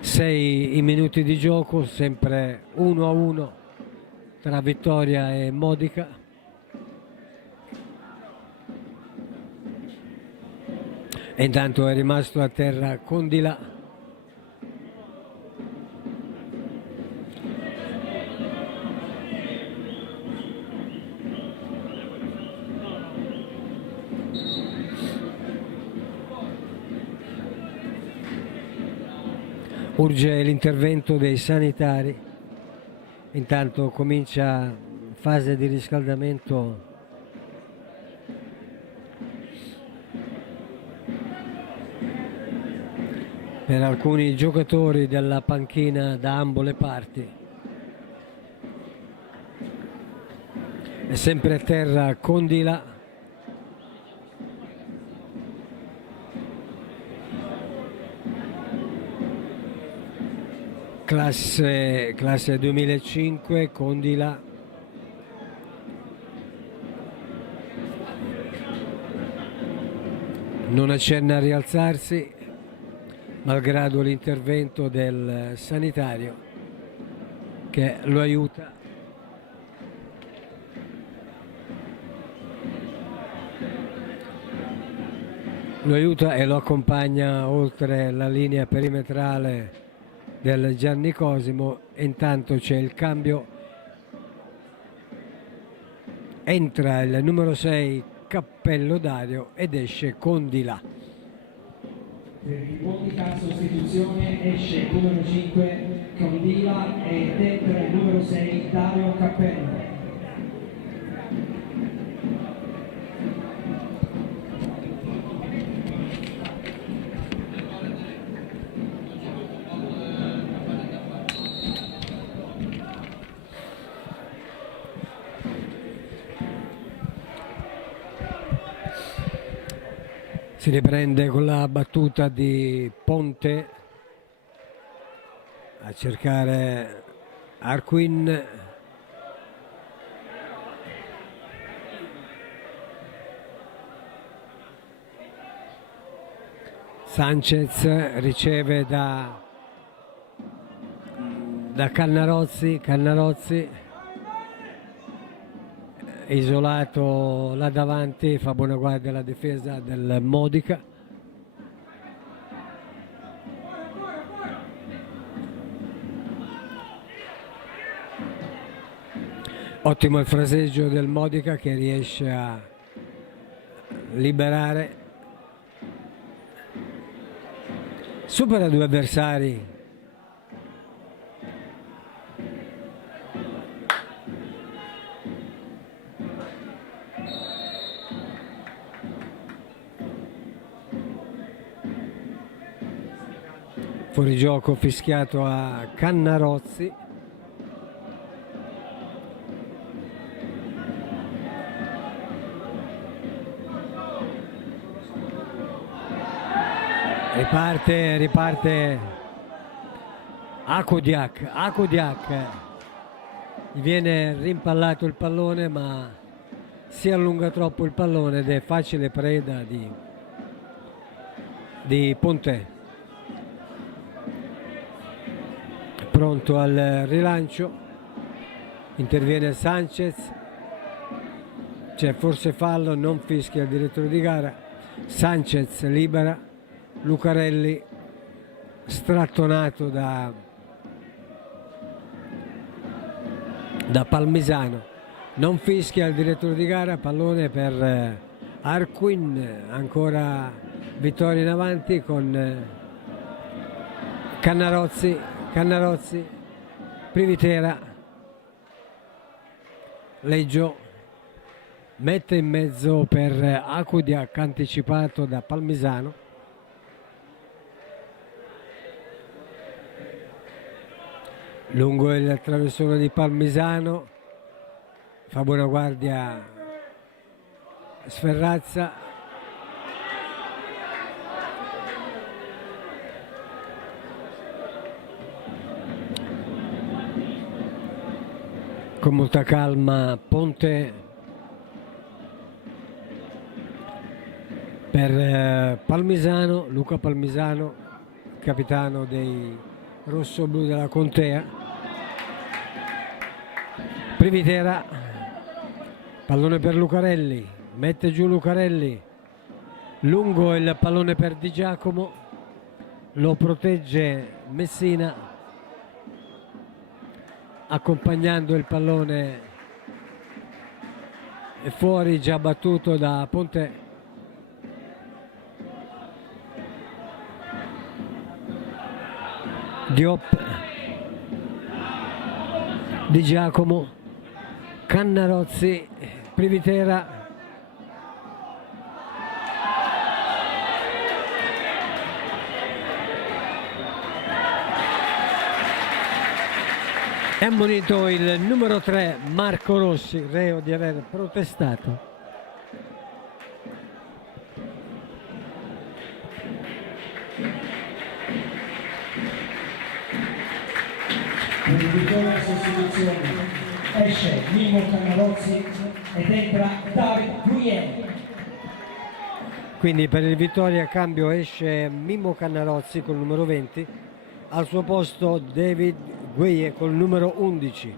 6 i minuti di gioco, sempre 1-1 tra Vittoria e Modica. E intanto è rimasto a terra Condila. Urge l'intervento dei sanitari. Intanto comincia fase di riscaldamento per alcuni giocatori della panchina da ambo le parti. È sempre a terra Condila. Classe 2005, Condila. Non accenna a rialzarsi, malgrado l'intervento del sanitario che lo aiuta. Lo aiuta e lo accompagna oltre la linea perimetrale del Gianni Cosimo. E intanto c'è il cambio, entra il numero 6 Cappello Dario ed esce Condila. Per il Modica sostituzione esce il numero 5 Condila ed entra il numero 6 Dario Cappello. Si riprende con la battuta di Ponte a cercare Arquin. Sanchez riceve da Cannarozzi, isolato là davanti, fa buona guardia alla difesa del Modica. Ottimo il fraseggio del Modica che riesce a liberare, supera due avversari. Fuorigioco fischiato a Cannarozzi. Riparte Akudiak. Gli viene rimpallato il pallone, ma si allunga troppo il pallone ed è facile preda di Ponte. Pronto al rilancio, interviene Sanchez, c'è forse fallo, non fischia il direttore di gara. Sanchez libera, Lucarelli strattonato da Palmisano, non fischia il direttore di gara, pallone per Arquin, ancora Vittoria in avanti con Cannarozzi, Privitera, Leggio mette in mezzo per Akudiak, anticipato da Palmisano. Lungo il traversone di Palmisano, fa buona guardia Sferrazza. Con molta calma Ponte per Palmisano, Luca Palmisano, capitano dei rossoblù della Contea. Privitera, pallone per Lucarelli, mette giù Lucarelli, lungo il pallone per Di Giacomo, lo protegge Messina, accompagnando il pallone e fuori, già battuto da Ponte. Diop, Di Giacomo, Cannarozzi, Privitera. È ammonito il numero 3 Marco Rossi, reo di aver protestato. Vittoria sostituzione, esce Mimmo Cannarozzi ed entra David Guglielmi. Quindi per il Vittoria cambio esce Mimmo Cannarozzi col numero 20, al suo posto David Gueye col numero 11.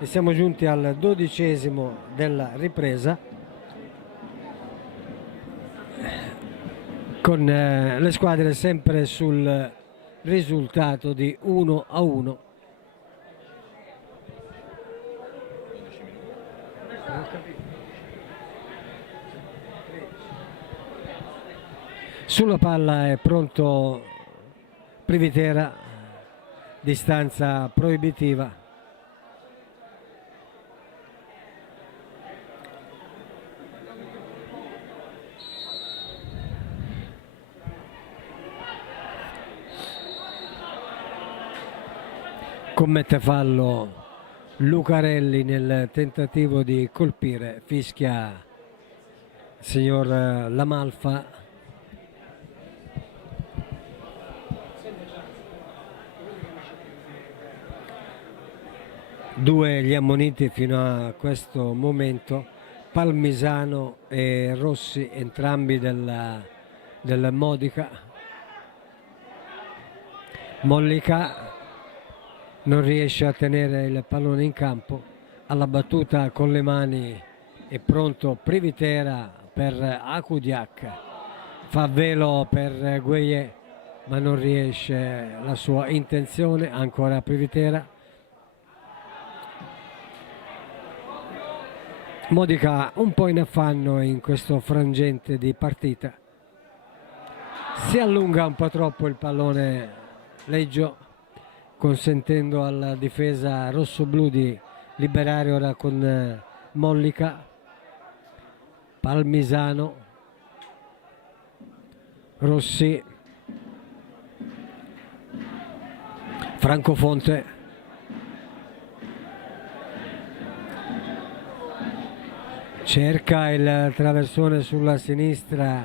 E siamo giunti al 12° della ripresa, con le squadre sempre sul risultato di 1-1. Sulla palla è pronto Privitera, distanza proibitiva. Commette fallo Lucarelli nel tentativo di colpire, fischia signor Lamalfa. Due gli ammoniti fino a questo momento, Palmisano e Rossi, entrambi del Modica. Mollica non riesce a tenere il pallone in campo, alla battuta con le mani è pronto Privitera per Akudiak, fa velo per Gueye ma non riesce la sua intenzione, ancora Privitera. Modica un po' in affanno in questo frangente di partita, si allunga un po' troppo il pallone Leggio, consentendo alla difesa rossoblù di liberare ora con Mollica. Palmisano, Rossi, Francofonte, cerca il traversone sulla sinistra,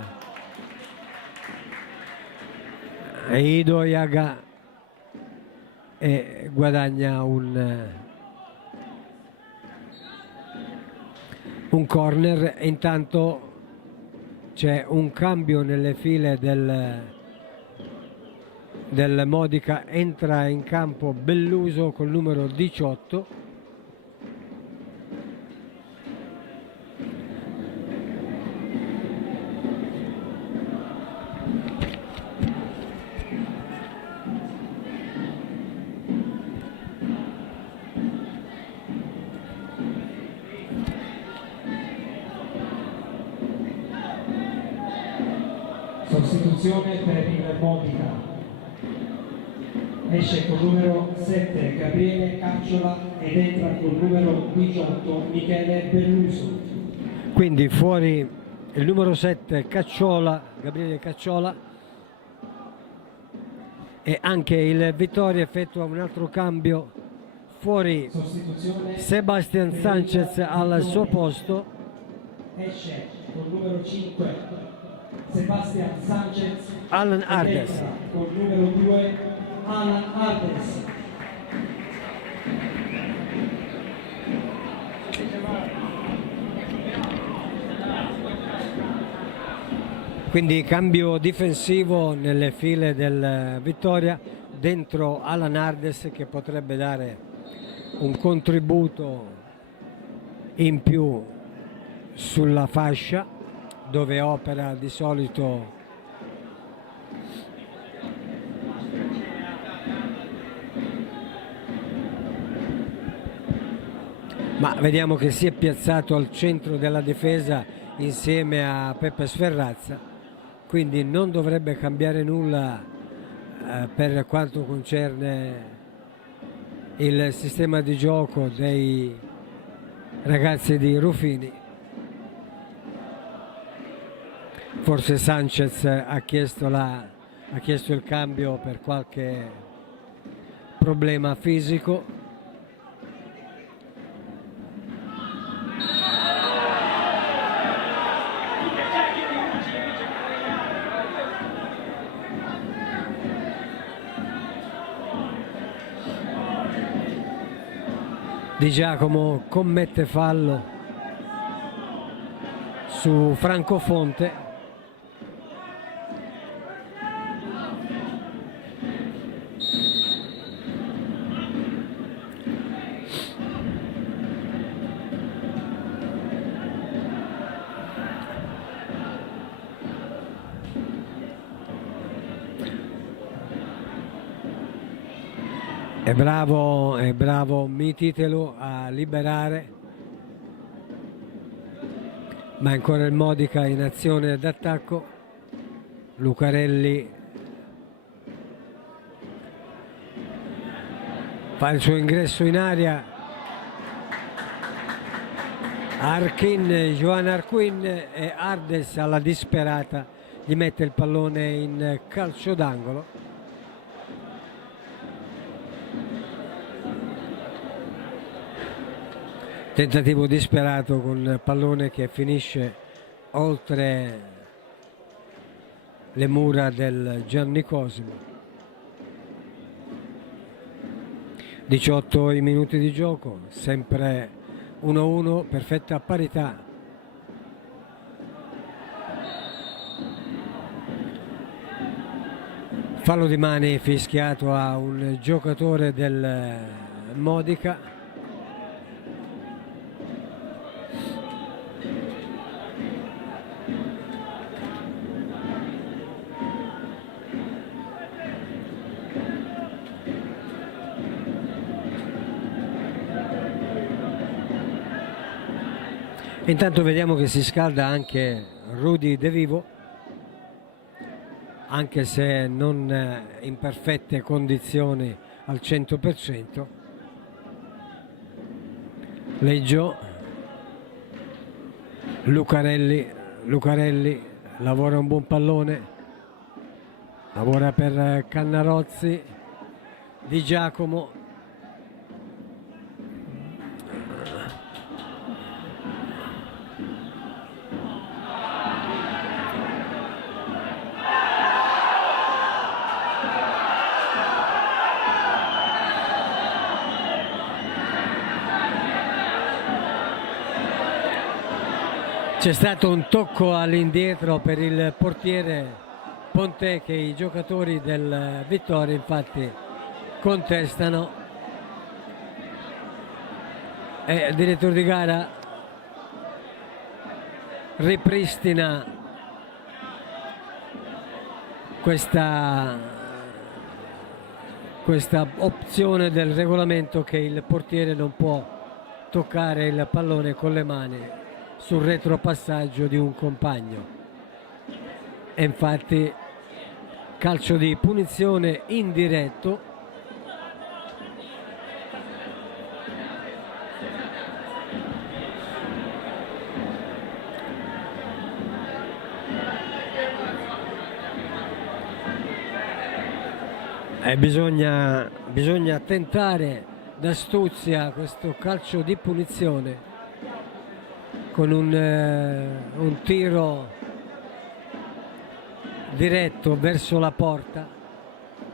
Ido Iaga, e guadagna un corner. E intanto c'è un cambio nelle file del Modica, entra in campo Belluso col numero 18. Sostituzione per il Modica, esce col numero 7 Gabriele Cacciola ed entra col numero 18 Michele Belluso. Quindi fuori il numero 7 Cacciola, Gabriele Cacciola, e anche il Vittoria effettua un altro cambio, fuori Sebastian Sanchez al suo posto, esce col numero 5 Sebastian Sanchez, Alan Ardes. Con numero 2 Alan Ardes. Quindi cambio difensivo nelle file del Vittoria, dentro Alan Ardes che potrebbe dare un contributo in più sulla fascia dove opera di solito ma vediamo che si è piazzato al centro della difesa insieme a Peppe Sferrazza, quindi non dovrebbe cambiare nulla per quanto concerne il sistema di gioco dei ragazzi di Ruffini. Forse Sanchez ha chiesto il cambio per qualche problema fisico. Di Giacomo commette fallo su Franco Fonte. È bravo Mititelu a liberare, ma ancora il Modica in azione d'attacco. Lucarelli fa il suo ingresso in area. Joan Arquin e Ardes alla disperata gli mette il pallone in calcio d'angolo. Tentativo disperato con pallone che finisce oltre le mura del Gianni Cosimo. 18 i minuti di gioco, sempre 1-1, perfetta parità. Fallo di mani fischiato a un giocatore del Modica. Intanto vediamo che si scalda anche Rudy De Vivo, anche se non in perfette condizioni al 100%. Leggio, Lucarelli lavora un buon pallone, lavora per Cannarozzi, Di Giacomo. C'è stato un tocco all'indietro per il portiere Ponte che i giocatori del Vittoria infatti contestano, e il direttore di gara ripristina questa opzione del regolamento che il portiere non può toccare il pallone con le mani sul retropassaggio di un compagno, e infatti calcio di punizione indiretto. E bisogna tentare d'astuzia questo calcio di punizione con un tiro diretto verso la porta,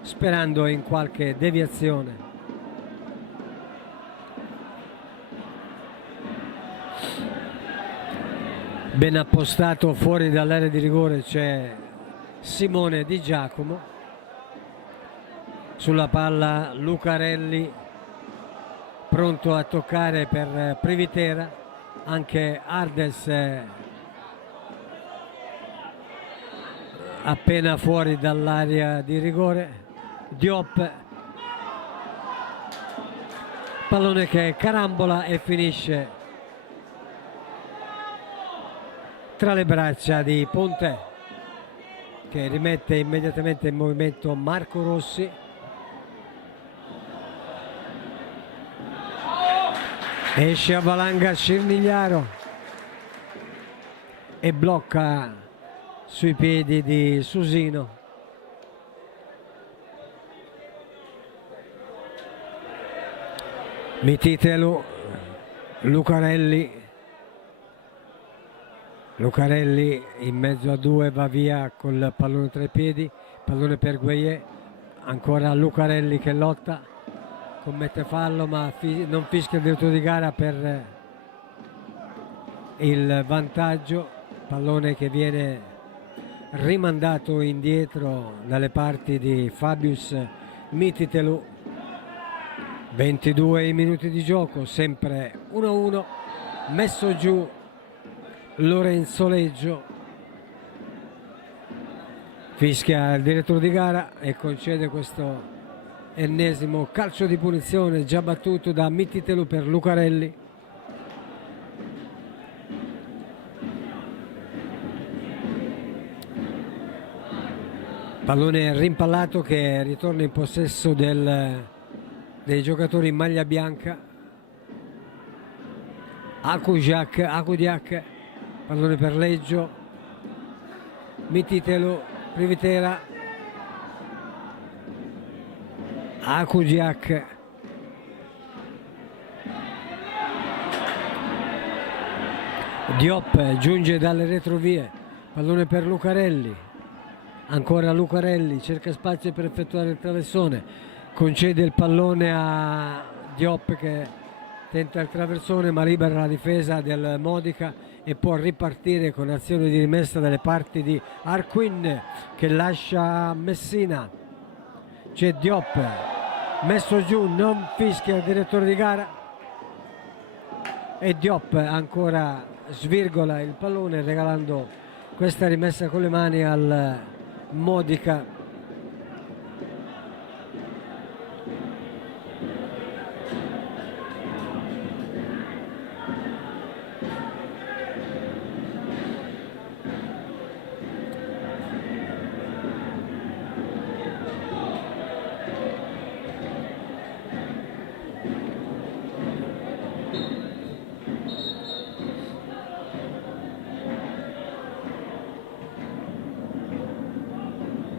sperando in qualche deviazione. Ben appostato fuori dall'area di rigore c'è Simone Di Giacomo. Sulla palla Lucarelli pronto a toccare per Privitera, anche Ardes appena fuori dall'area di rigore. Diop, pallone che carambola e finisce tra le braccia di Ponte, che rimette immediatamente in movimento Marco Rossi. Esce a valanga Cirnigliaro e blocca sui piedi di Susino. Mititelu, Lucarelli in mezzo a due va via col pallone tra i piedi, pallone per Gueye, ancora Lucarelli che lotta, commette fallo ma non fischia il direttore di gara per il vantaggio, pallone che viene rimandato indietro dalle parti di Fabius Mititelu. 22 minuti di gioco, sempre 1-1, messo giù Lorenzo Leggio, fischia il direttore di gara e concede questo ennesimo calcio di punizione già battuto da Mititelu per Lucarelli. Pallone rimpallato che ritorna in possesso dei giocatori in maglia bianca. Akudiak, pallone per Leggio, Mititelu, Privitera, Akudiak, Diop giunge dalle retrovie, pallone per Lucarelli, ancora Lucarelli, cerca spazio per effettuare il traversone, concede il pallone a Diop che tenta il traversone ma libera la difesa del Modica e può ripartire con azione di rimessa dalle parti di Arquin che lascia Messina. C'è Diop messo giù, non fischia il direttore di gara e Diop ancora svirgola il pallone regalando questa rimessa con le mani al Modica.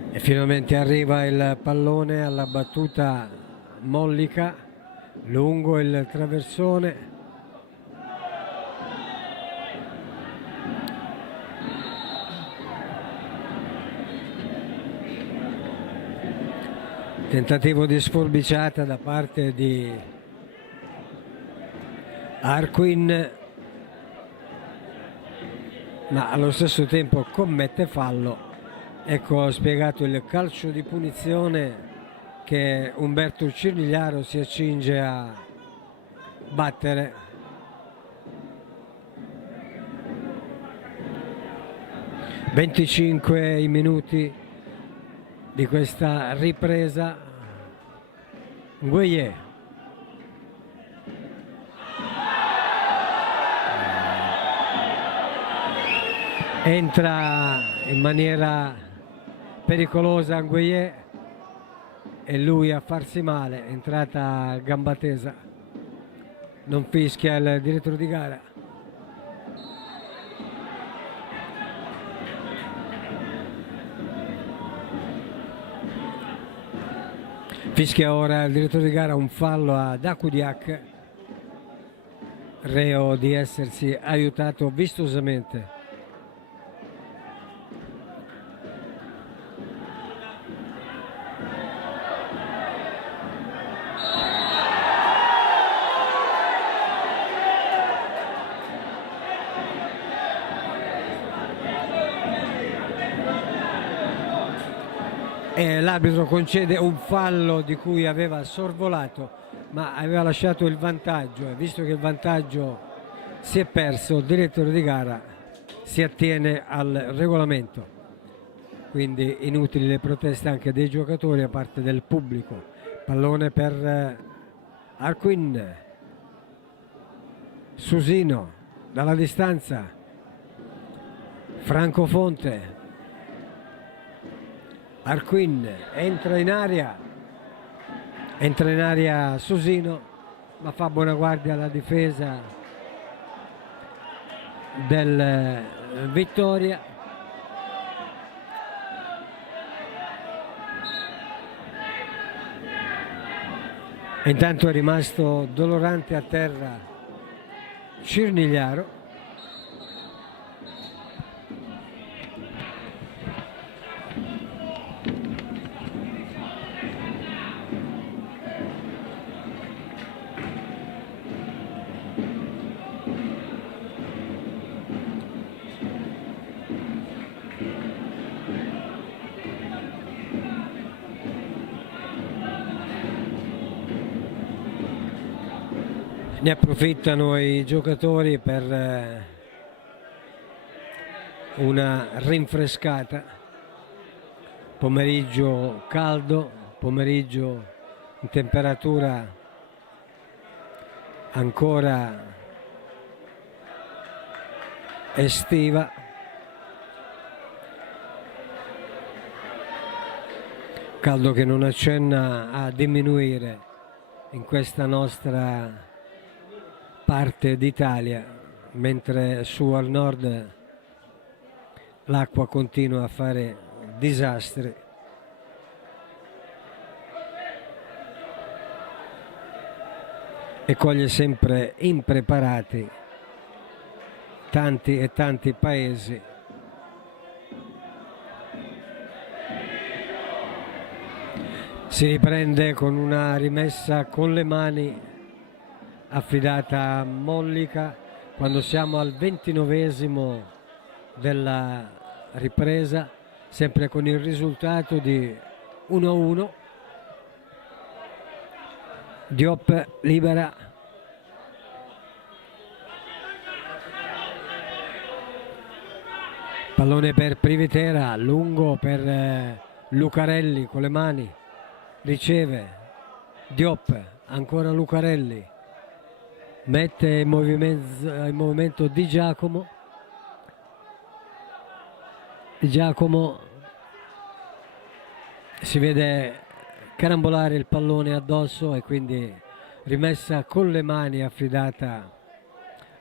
E finalmente arriva il pallone alla battuta Mollica, lungo il traversone. Tentativo di sforbiciata da parte di Arquin, ma allo stesso tempo commette fallo. Ecco spiegato il calcio di punizione che Umberto Cirnigliaro si accinge a battere. «25 minuti di questa ripresa». Gueye. Entra in maniera pericolosa Gueye e lui a farsi male, entrata a gamba tesa, non fischia il direttore di gara. Fischia ora il direttore di gara un fallo ad Akudiak, reo di essersi aiutato vistosamente. e l'arbitro concede un fallo di cui aveva sorvolato, ma aveva lasciato il vantaggio, e visto che il vantaggio si è perso, il direttore di gara si attiene al regolamento. Quindi inutili le proteste anche dei giocatori a parte del pubblico. Pallone per Arquin, Susino dalla distanza, Francofonte, Arquin entra in aria Susino, ma fa buona guardia alla difesa del Vittoria. Intanto è rimasto dolorante a terra Cirnigliaro. Ne approfittano i giocatori per una rinfrescata. Pomeriggio caldo, pomeriggio in temperatura ancora estiva. Caldo che non accenna a diminuire in questa nostra parte d'Italia, mentre su al nord l'acqua continua a fare disastri. E coglie sempre impreparati tanti e tanti paesi. Si riprende con una rimessa con le mani affidata a Mollica quando siamo al 29esimo della ripresa, sempre con il risultato di 1-1. Diop libera, pallone per Privitera, lungo per Lucarelli con le mani, riceve Diop, ancora Lucarelli, mette in movimento Di Giacomo. Di Giacomo si vede carambolare il pallone addosso e quindi rimessa con le mani affidata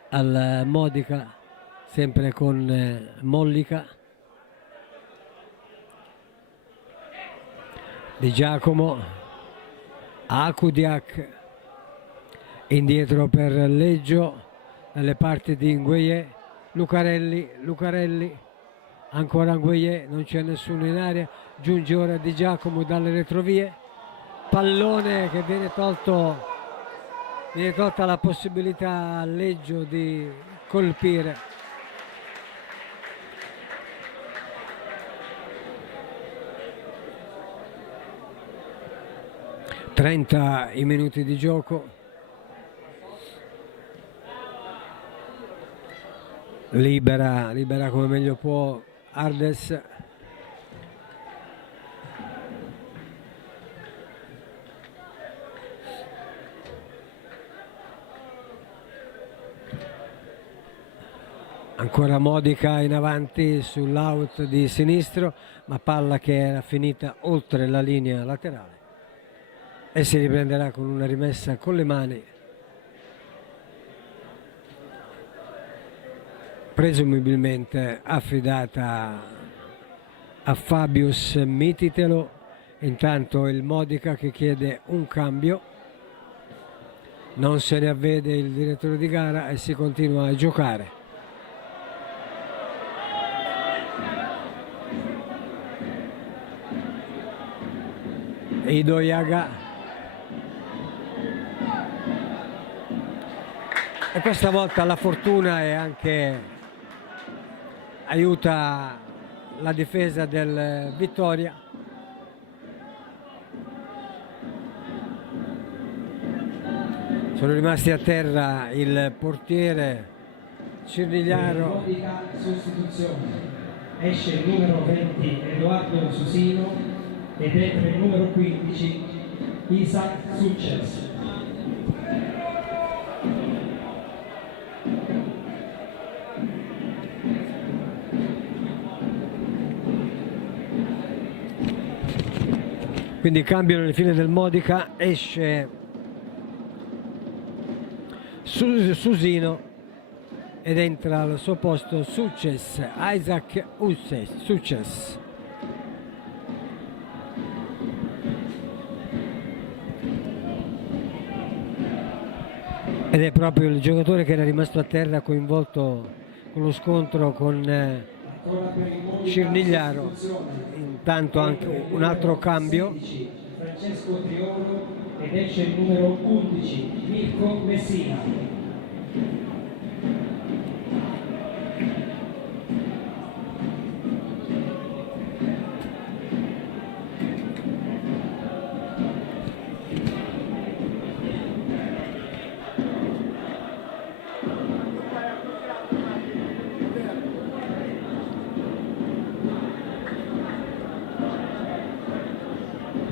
al Modica, sempre con Mollica. Di Giacomo, Akudiak, indietro per Leggio, dalle parti di Nguye, Lucarelli, ancora Nguye, non c'è nessuno in area, giunge ora Di Giacomo dalle retrovie, pallone che viene tolta la possibilità a Leggio di colpire. Trenta i minuti di gioco. Libera come meglio può Ardes. Ancora Modica in avanti sull'out di sinistro, ma palla che era finita oltre la linea laterale e si riprenderà con una rimessa con le mani, presumibilmente affidata a Fabius Mititelo. Intanto il Modica che chiede un cambio, non se ne avvede il direttore di gara e si continua a giocare. Idoyaga, e questa volta la fortuna è anche aiuta la difesa del Vittoria, Sono rimasti a terra il portiere Cirnigliaro. Modica sostituzione. Esce il numero 20 Edoardo Susino ed entra il numero 15 Isaac Succes. Quindi cambiano le file del Modica, esce Susino ed entra al suo posto Succes, Isaac Succes. Ed è proprio il giocatore che era rimasto a terra coinvolto con lo scontro con Cirnigliaro. Intanto anche un altro cambio. Francesco Triolo ed esce il numero 11 Mirko Messina.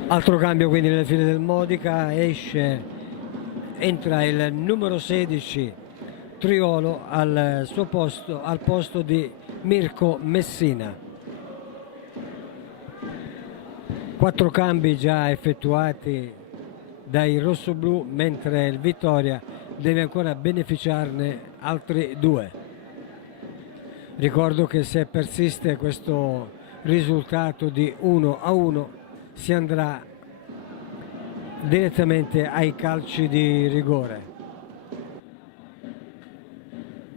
Altro cambio quindi nelle file del Modica, entra il numero 16 Triolo al suo posto, al posto di Mirko Messina. 4 cambi già effettuati dai rossoblù, mentre il Vittoria deve ancora beneficiarne altri 2. Ricordo che se persiste questo risultato di 1-1 si andrà direttamente ai calci di rigore.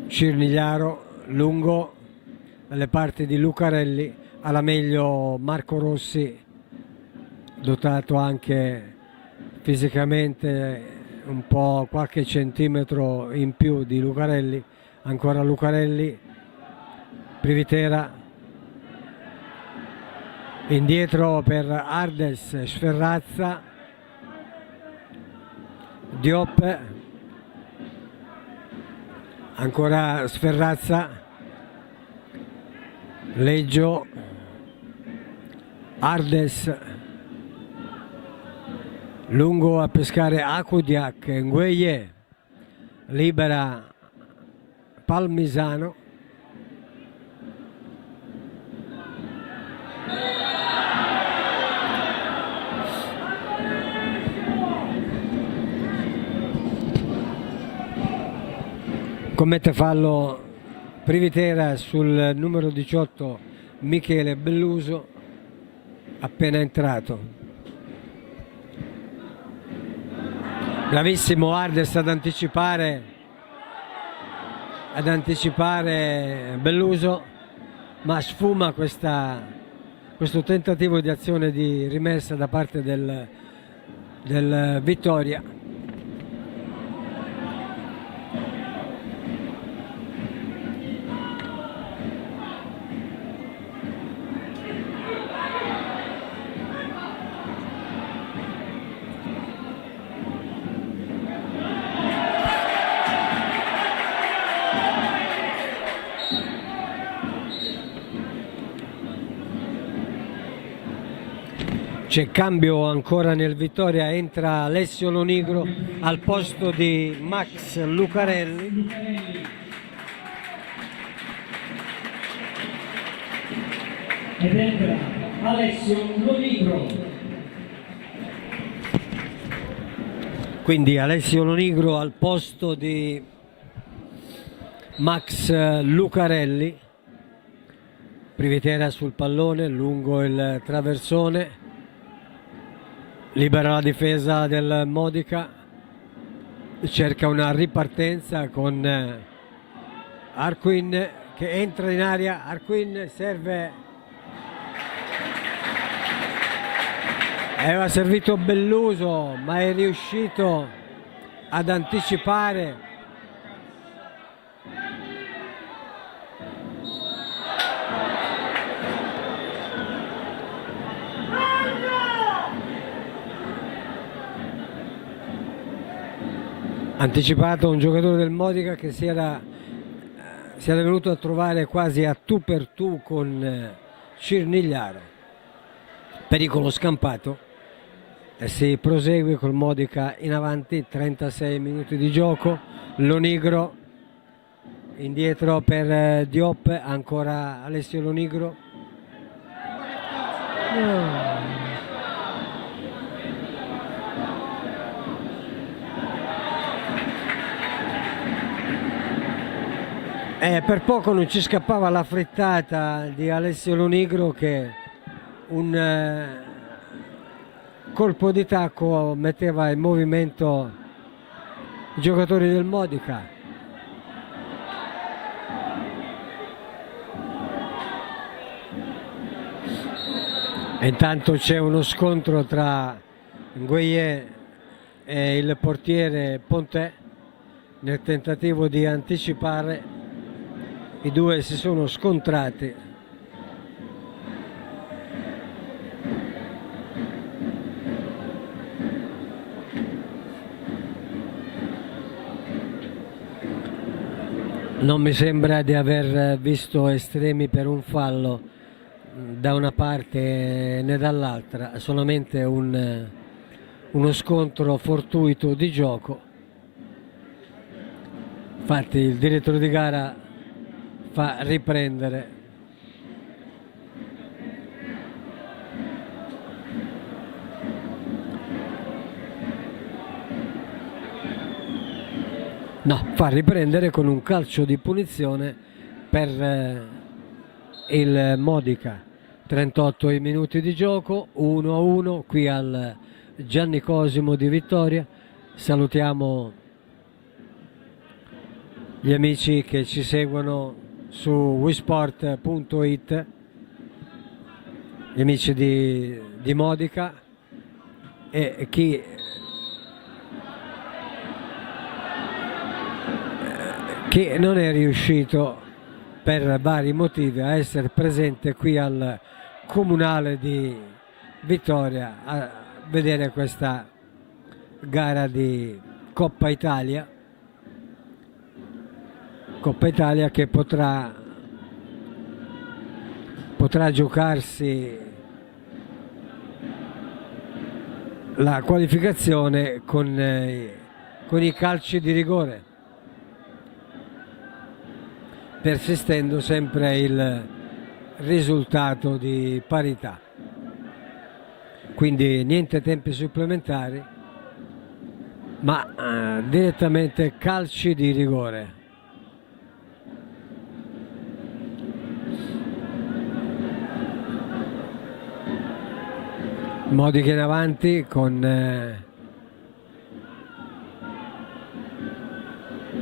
Cirnigliaro lungo dalle parti di Lucarelli, alla meglio Marco Rossi, dotato anche fisicamente un po' qualche centimetro in più di Lucarelli. Ancora Lucarelli, Privitera indietro per Ardes, Sferrazza, Diop, ancora Sferrazza, Leggio, Ardes, lungo a pescare Akudiak, Ngueye, libera Palmisano. Commette fallo Privitera sul numero 18 Michele Belluso, appena entrato. Bravissimo Ardes ad anticipare Belluso, ma sfuma questo tentativo di azione di rimessa da parte del Vittoria. C'è cambio ancora nel Vittoria, entra Alessio Lonigro al posto di Max Lucarelli. Ed entra Alessio Lonigro. Quindi Alessio Lonigro al posto di Max Lucarelli. Privitera sul pallone lungo il traversone. Libera la difesa del Modica, cerca una ripartenza con Arquin che entra in aria. Arquin serve, aveva servito Belluso ma è riuscito ad anticipare. anticipato un giocatore del Modica che si era venuto a trovare quasi a tu per tu con Cirnigliaro, pericolo scampato, e si prosegue col Modica in avanti. 36 minuti di gioco, Lonigro indietro per Diop, ancora Alessio Lonigro. Per poco non ci scappava la frittata di Alessio Lonigro, che un colpo di tacco metteva in movimento i giocatori del Modica. E intanto c'è uno scontro tra Nguyen e il portiere Ponte nel tentativo di anticipare. I due si sono scontrati. Non mi sembra di aver visto estremi per un fallo da una parte né dall'altra, solamente uno scontro fortuito di gioco. Infatti il direttore di gara fa riprendere. No, fa riprendere con un calcio di punizione per il Modica. 38 minuti di gioco, 1-1 qui al Gianni Cosimo di Vittoria. Salutiamo gli amici che ci seguono su wisport.it, gli amici di Modica, e chi non è riuscito per vari motivi a essere presente qui al Comunale di Vittoria a vedere questa gara di Coppa Italia che potrà giocarsi la qualificazione con i calci di rigore, persistendo sempre il risultato di parità. Quindi niente tempi supplementari, ma direttamente calci di rigore. Modica in avanti con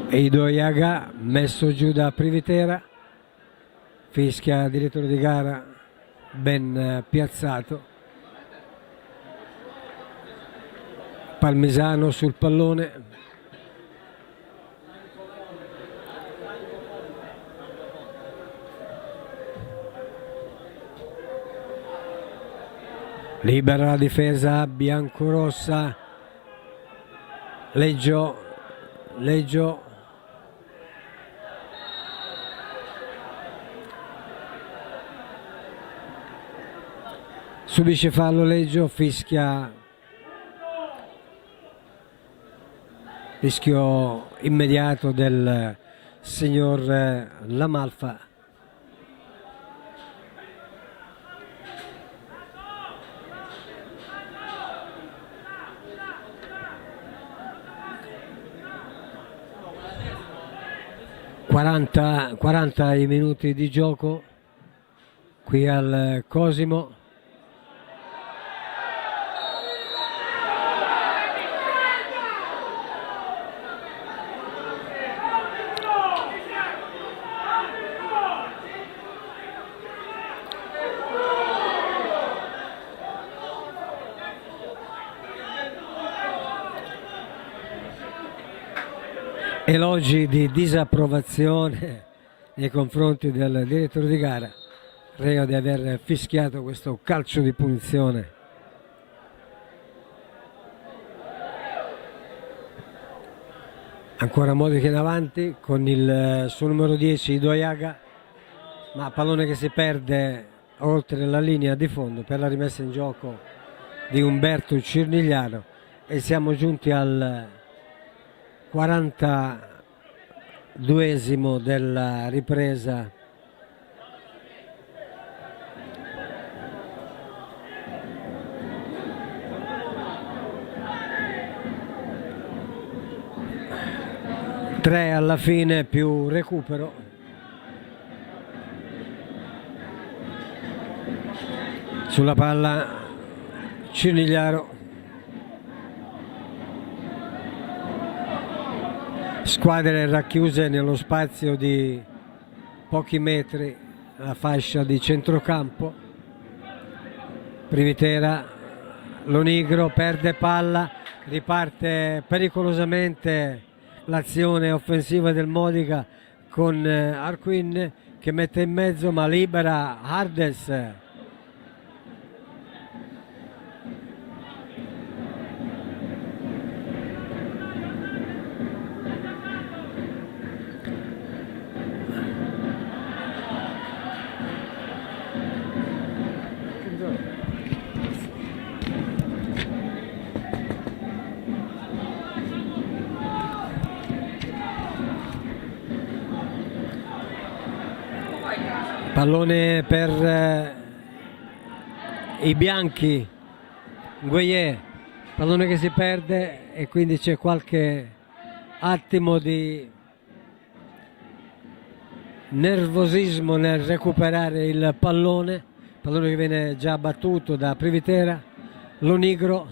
Eido Iaga, messo giù da Privitera, fischia direttore di gara, ben piazzato. Palmisano sul pallone. Libera la difesa biancorossa. Leggio. Subisce fallo Leggio, fischio immediato del signor Lamalfa. Quaranta i minuti di gioco qui al Cosimo. Elogi di disapprovazione nei confronti del direttore di gara, reo di aver fischiato questo calcio di punizione. Ancora Modica in avanti con il suo numero 10 Idoiaga, ma pallone che si perde oltre la linea di fondo per la rimessa in gioco di Umberto Cirnigliaro, e siamo giunti al 42esimo della ripresa. Tre alla fine più recupero. Sulla palla Cirnigliaro, squadre racchiuse nello spazio di pochi metri alla fascia di centrocampo. Privitera, Lonigro perde palla, riparte pericolosamente l'azione offensiva del Modica con Arquin che mette in mezzo ma libera Hardes. Pallone per i bianchi, Gueye, pallone che si perde e quindi c'è qualche attimo di nervosismo nel recuperare il pallone che viene già battuto da Privitera. Lonigro,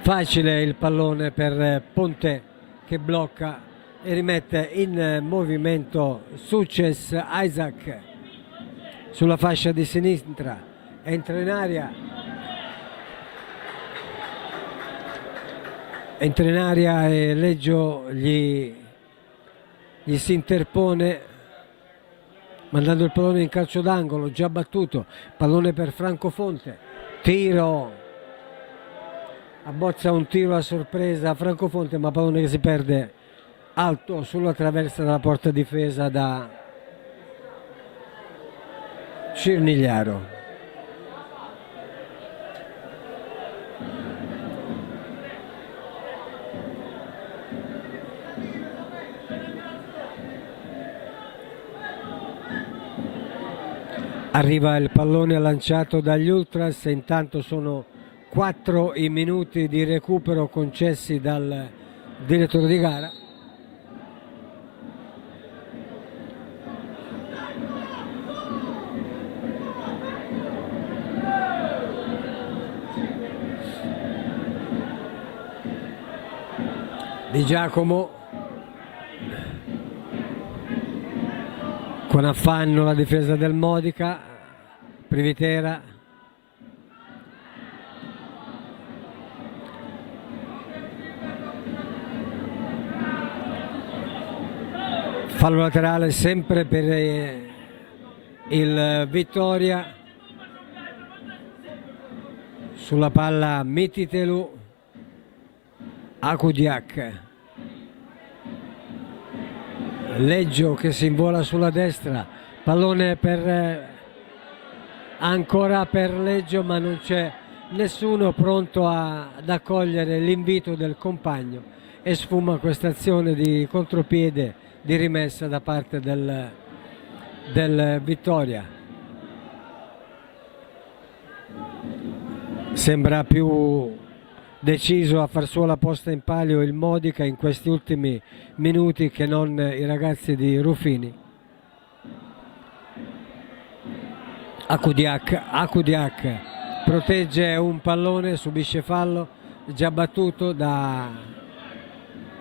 facile il pallone per Ponte che blocca e rimette in movimento Succes Isaac sulla fascia di sinistra, entra in aria e Leggio gli si interpone mandando il pallone in calcio d'angolo, già battuto. Pallone per Francofonte, tiro, abbozza un tiro a sorpresa a Francofonte, ma pallone che si perde alto sulla traversa della porta difesa da Cirnigliaro. Arriva il pallone lanciato dagli Ultras e intanto sono 4 i minuti di recupero concessi dal direttore di gara. Di Giacomo con affanno la difesa del Modica. Privitera, fallo laterale sempre per il Vittoria. Sulla palla Mititelu, Akudiak, Leggio che si invola sulla destra, pallone ancora per Leggio, ma non c'è nessuno pronto ad accogliere l'invito del compagno e sfuma questa azione di contropiede di rimessa da parte del Vittoria. Sembra più deciso a far sua la posta in palio il Modica in questi ultimi minuti che non i ragazzi di Ruffini. Akudiak protegge un pallone, subisce fallo, già battuto da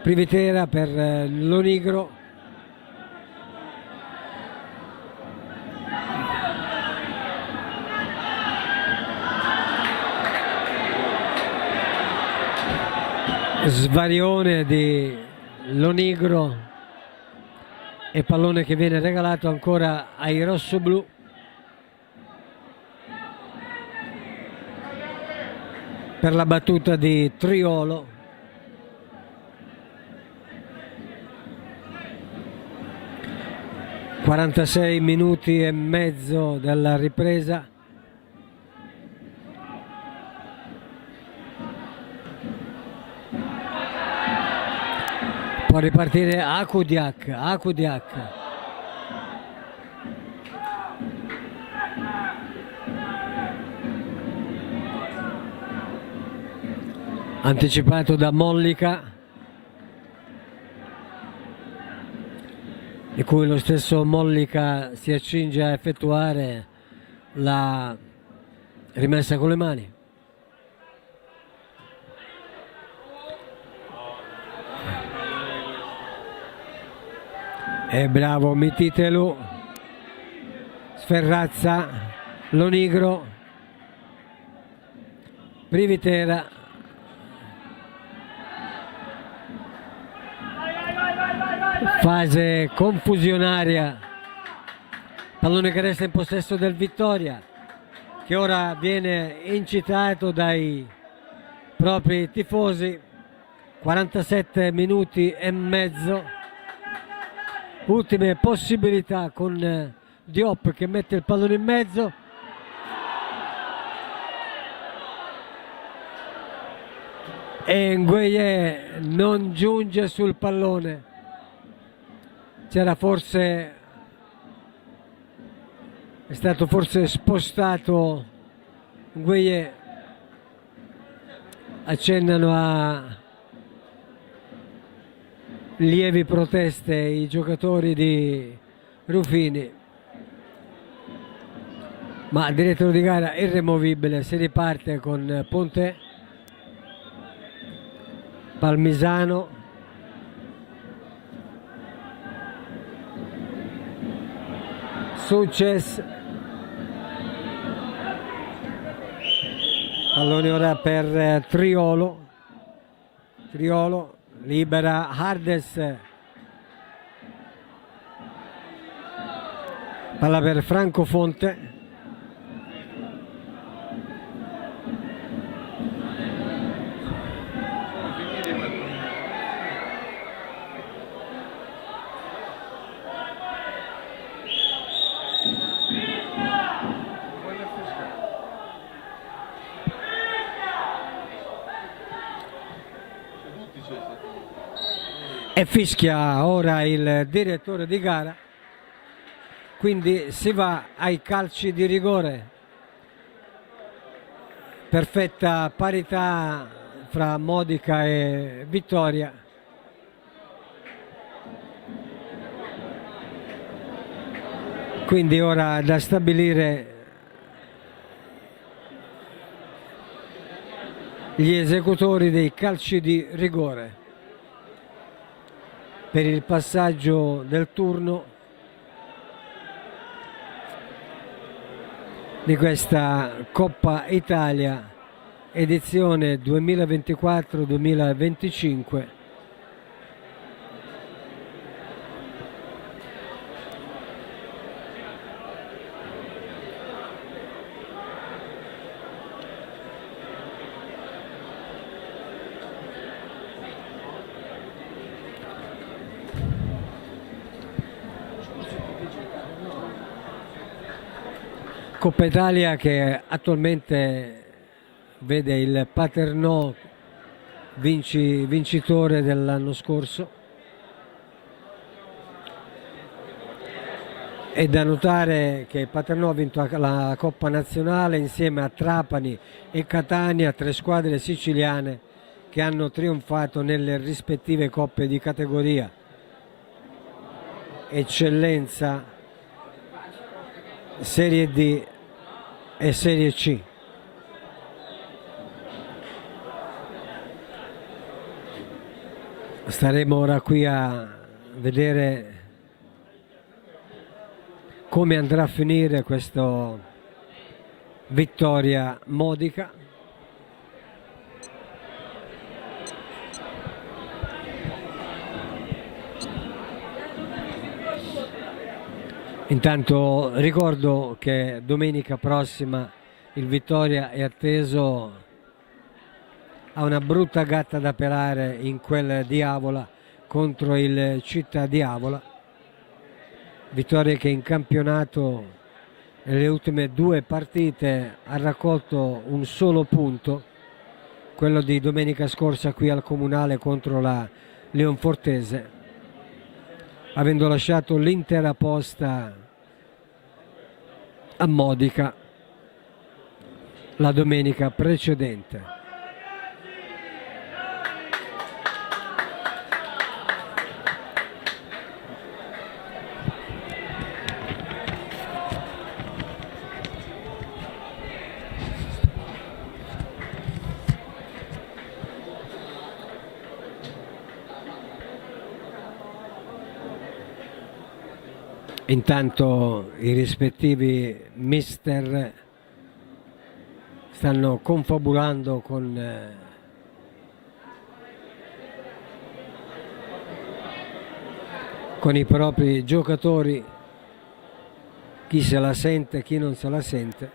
Privitera per Lonigro. Svarione di Lonigro e pallone che viene regalato ancora ai rossoblù. Per la battuta di Triolo. 46 minuti e mezzo della ripresa. Può ripartire Akudiak. Anticipato da Mollica, di cui lo stesso Mollica si accinge a effettuare la rimessa con le mani. E bravo Mititelu, Sferrazza, Lonigro, Privitera, fase confusionaria, pallone che resta in possesso del Vittoria, che ora viene incitato dai propri tifosi. 47 minuti e mezzo, ultime possibilità con Diop che mette il pallone in mezzo. E Nguyen non giunge sul pallone. C'era forse, è stato forse spostato Nguyen. Accennano a lievi proteste i giocatori di Ruffini, ma il direttore di gara irremovibile. Si riparte con Ponte, Palmisano, Succes, pallone ora per Triolo, libera Hardes, palla per Franco Fonte, e fischia ora il direttore di gara, quindi si va ai calci di rigore. Perfetta parità fra Modica e Vittoria. Quindi ora da stabilire gli esecutori dei calci di rigore per il passaggio del turno di questa Coppa Italia edizione 2024-2025. Coppa Italia che attualmente vede il Paternò vincitore dell'anno scorso. È da notare che Paternò ha vinto la Coppa Nazionale insieme a Trapani e Catania, tre squadre siciliane che hanno trionfato nelle rispettive coppe di categoria. Eccellenza, Serie D e Serie C. Staremo ora qui a vedere come andrà a finire questo Vittoria Modica. Intanto ricordo che domenica prossima il Vittoria è atteso a una brutta gatta da pelare in quel di Avola contro il Città di Avola. Vittoria che in campionato nelle ultime 2 partite ha raccolto un solo punto, quello di domenica scorsa qui al Comunale contro la Leonfortese, avendo lasciato l'intera posta a Modica la domenica precedente. Intanto i rispettivi mister stanno confabulando con i propri giocatori, chi se la sente, chi non se la sente.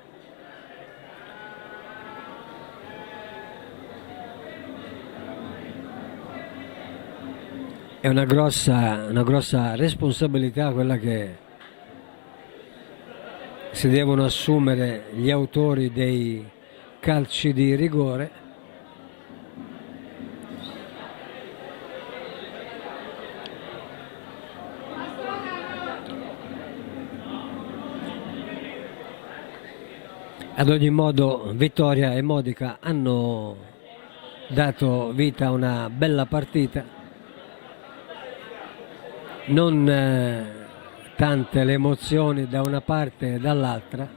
È una grossa responsabilità quella che si devono assumere gli autori dei calci di rigore. Ad ogni modo Vittoria e Modica hanno dato vita a una bella partita, non tante le emozioni da una parte e dall'altra,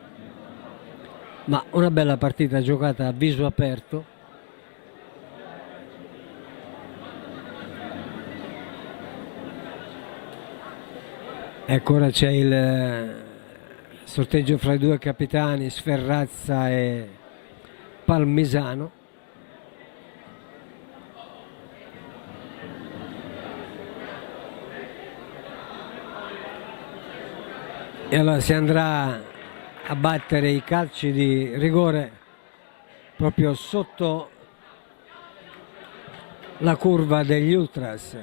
ma una bella partita giocata a viso aperto. Ecco, ora c'è il sorteggio fra i 2 capitani, Sferrazza e Palmisano. E allora si andrà a battere i calci di rigore proprio sotto la curva degli Ultras.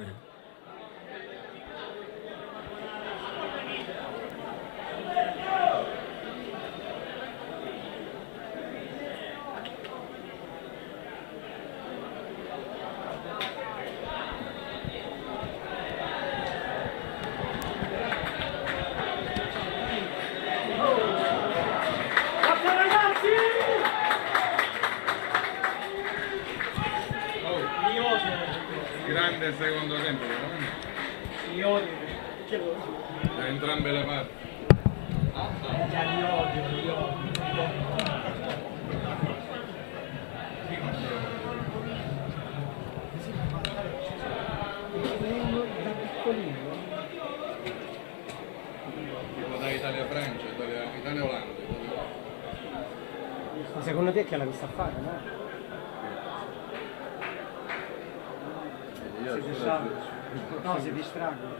Grande secondo tempo, da entrambe le parti. Tipo da Italia-Francia, Italia-Olanda. Ma secondo te che l'ha vista fare, no? No, si distraggono.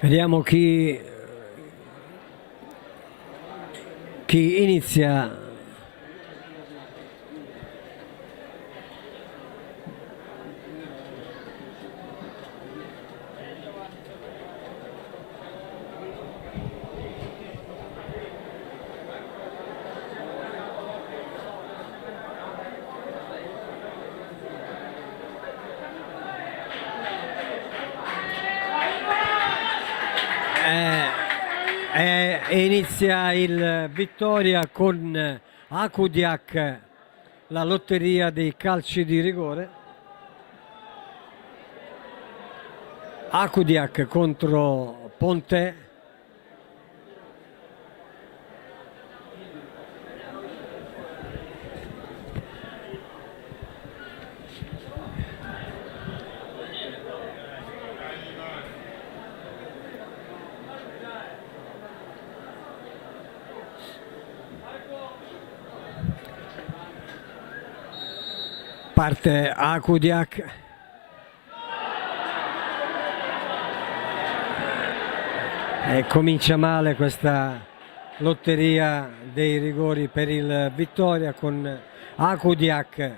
Vediamo chi inizia. Inizia il Vittoria con Akudiak, la lotteria dei calci di rigore. Akudiak contro Ponte. Parte Akudiak. E comincia male questa lotteria dei rigori per il Vittoria con Akudiak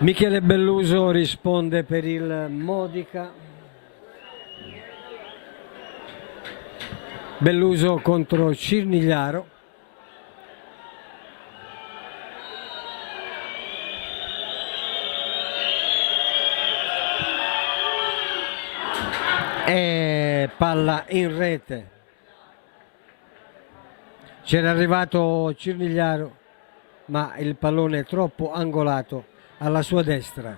Michele Belluso risponde per il Modica. Belluso contro Cirnigliaro. E palla in rete. C'era arrivato Cirnigliaro, ma il pallone è troppo angolato alla sua destra.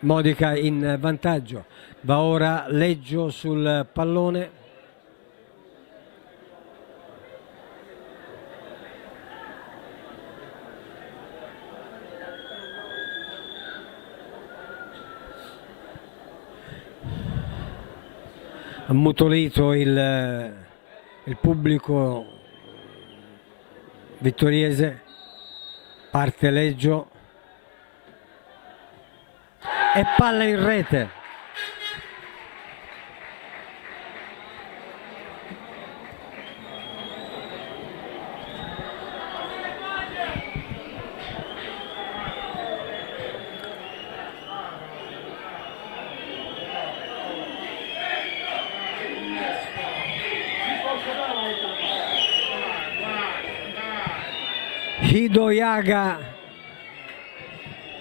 Modica in vantaggio. Va ora Leggio sul pallone. Ammutolito il pubblico vittoriese, parte Leggio e palla in rete.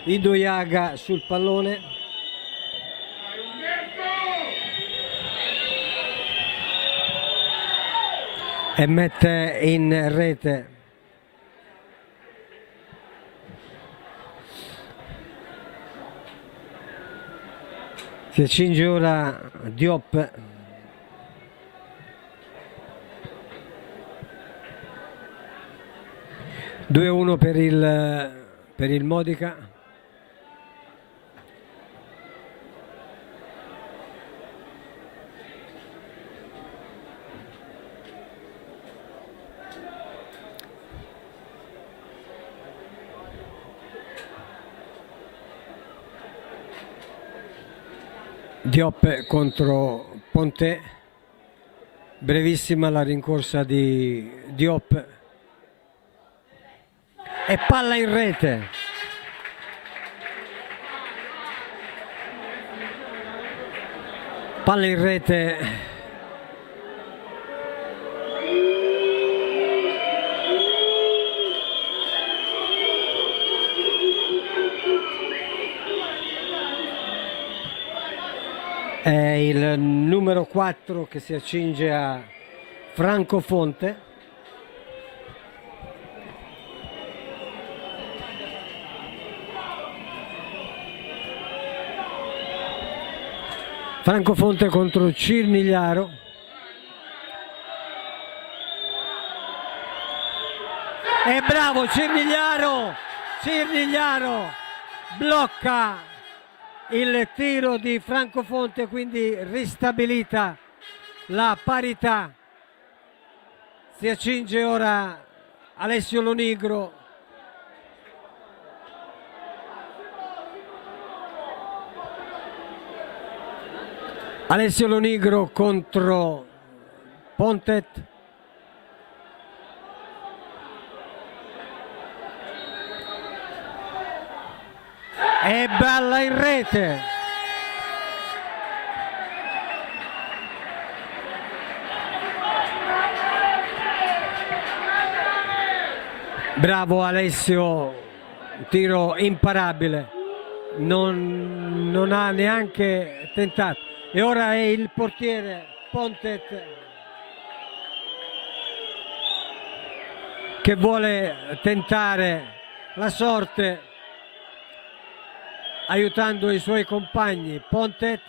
Idoyaga sul pallone. E mette in rete. Si accinge ora Diop. Due a 1 per il Modica. Diop contro Ponte, brevissima la rincorsa di Diop e palla in rete. Palla in rete. È il numero 4 che si accinge a Francofonte. Francofonte contro Cirnigliaro. E bravo Cirnigliaro! Cirnigliaro blocca il tiro di Francofonte, quindi ristabilita la parità. Si accinge ora Alessio Lonigro. Alessio Lonigro contro Pontet. E balla in rete. Bravo Alessio, tiro imparabile, non ha neanche tentato. E ora è il portiere Pontet che vuole tentare la sorte aiutando i suoi compagni. Pontet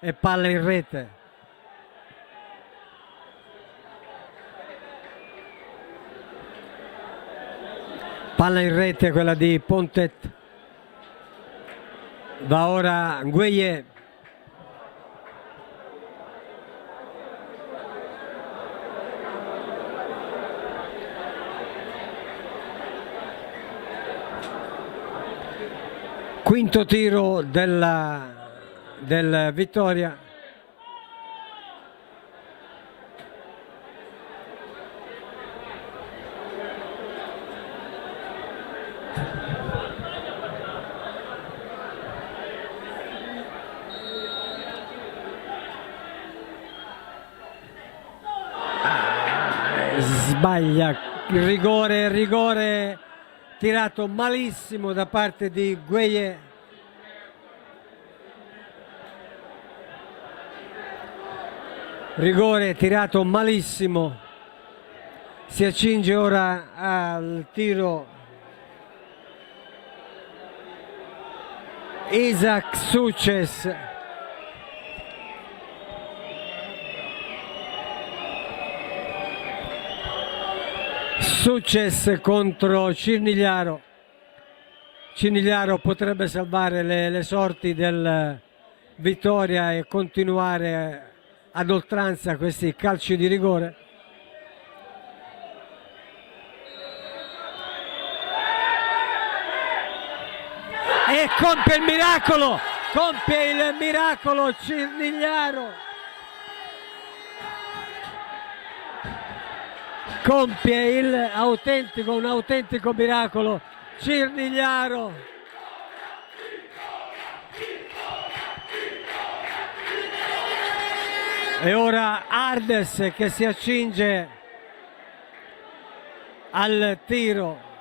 e palla in rete. Palla in rete quella di Pontet. Va ora Nguyen. Quinto tiro del Vittoria. sbaglia, rigore tirato malissimo da parte di Gueye. Rigore tirato malissimo. Si accinge ora al tiro Isaac Suches. Suches contro Cirnigliaro. Cirnigliaro potrebbe salvare le sorti del Vittoria e continuare ad oltranza questi calci di rigore. E compie il miracolo Cirnigliaro. Compie un autentico miracolo Cirnigliaro. E ora Ardes che si accinge al tiro.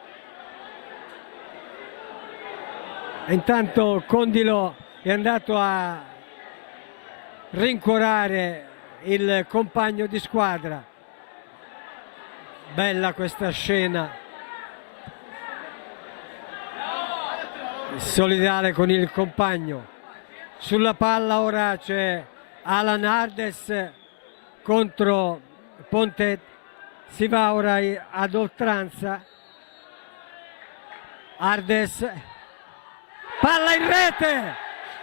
Intanto Condilo è andato a rincuorare il compagno di squadra. Bella questa scena, solidale con il compagno. Sulla palla ora c'è Alan Ardes contro Pontet, si va ora ad oltranza. Ardes, palla in rete,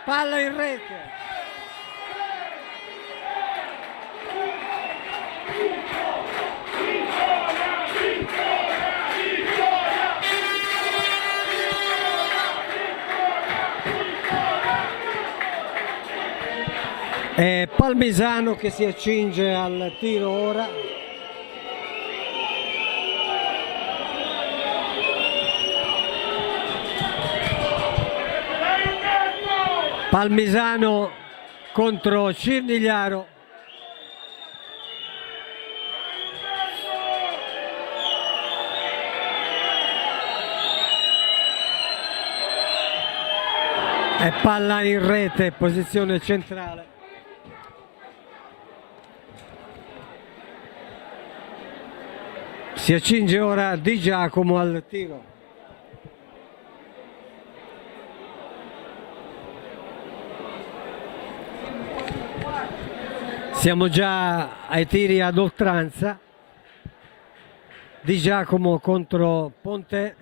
palla in rete. È Palmisano che si accinge al tiro ora. Palmisano contro Cirnigliaro. E palla in rete, posizione centrale. Si accinge ora Di Giacomo al tiro. Siamo già ai tiri ad oltranza. Di Giacomo contro Ponte.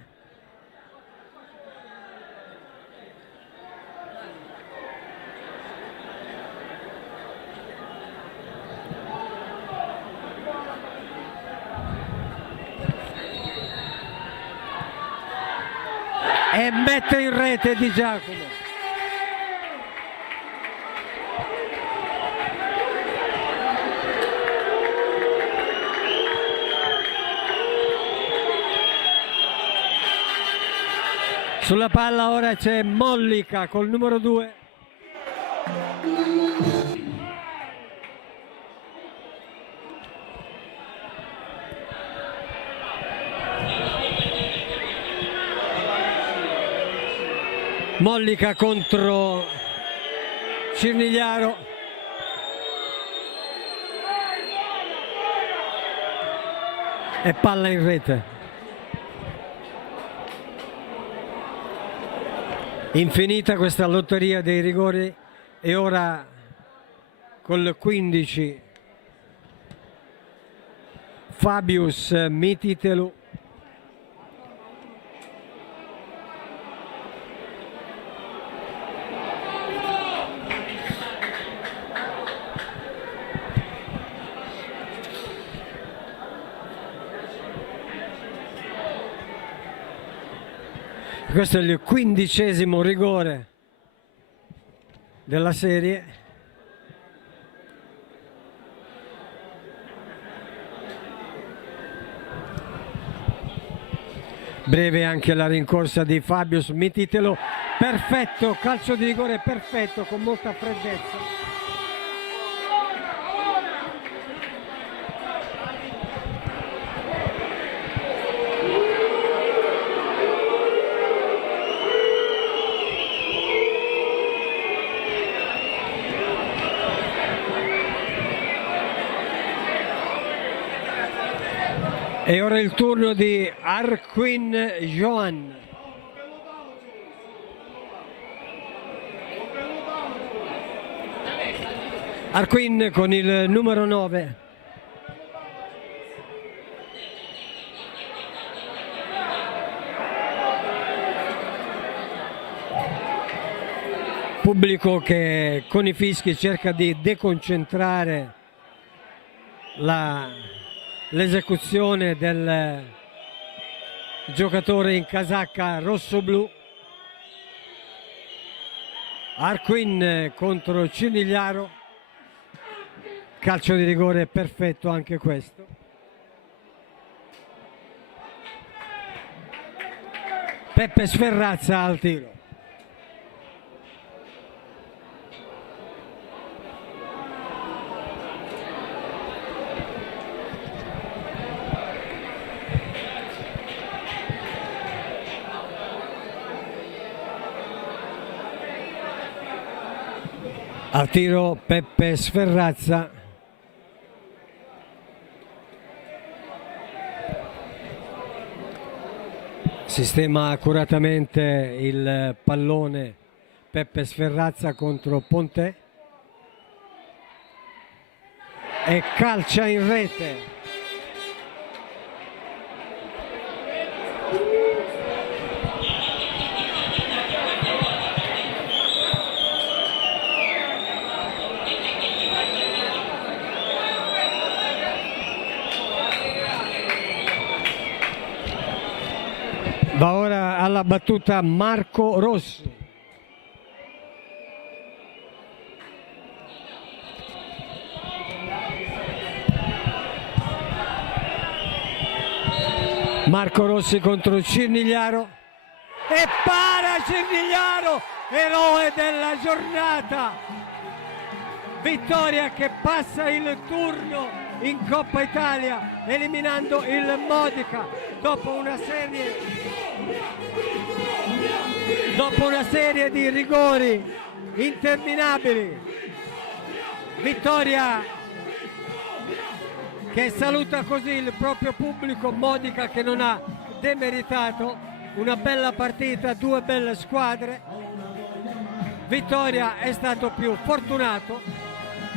E mette in rete Di Giacomo. Sulla palla ora c'è Mollica col numero 2. Mollica contro Cirnigliaro. E palla in rete. Infinita questa lotteria dei rigori e ora col 15 Fabius Mititelu. Questo è il 15° rigore della serie. Breve anche la rincorsa di Fabius Mititelu. Perfetto, calcio di rigore perfetto con molta freddezza. E ora il turno di Arquin Joan. Arquin con il numero 9. Pubblico che con i fischi cerca di deconcentrare l'esecuzione del giocatore in casacca rosso-blu. Arquin contro Cinigliaro, calcio di rigore perfetto anche questo. Peppe Sferrazza al tiro. Al tiro Peppe Sferrazza. Sistema accuratamente il pallone Peppe Sferrazza contro Ponte e calcia in rete. Va ora alla battuta Marco Rossi. Marco Rossi contro Cirnigliaro e para Cirnigliaro, eroe della giornata. Vittoria che passa il turno in Coppa Italia eliminando il Modica dopo una serie di rigori interminabili. Vittoria che saluta così il proprio pubblico. Modica che non ha demeritato, una bella partita, due belle squadre. Vittoria è stato più fortunato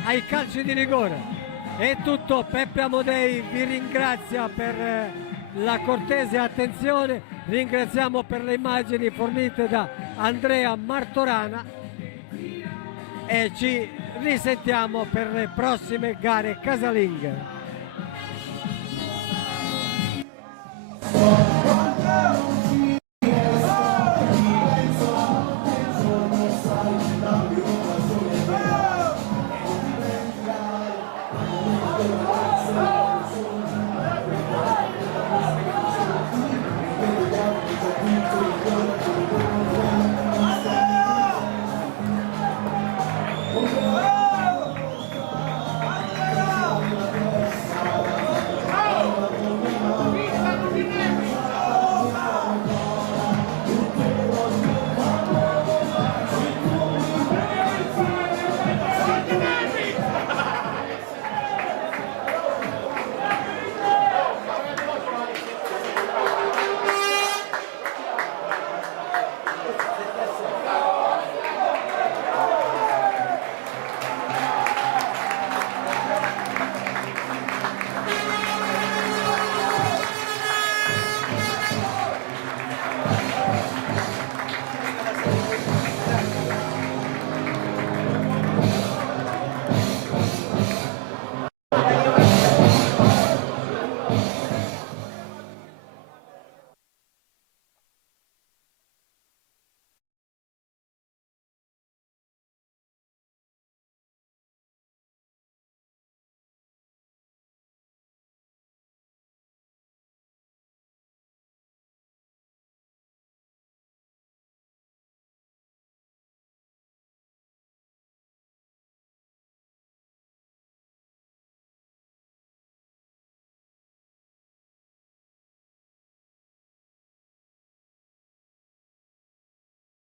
ai calci di rigore. È tutto, Peppe Amodei vi ringrazia per la cortese attenzione, ringraziamo per le immagini fornite da Andrea Martorana e ci risentiamo per le prossime gare casalinghe.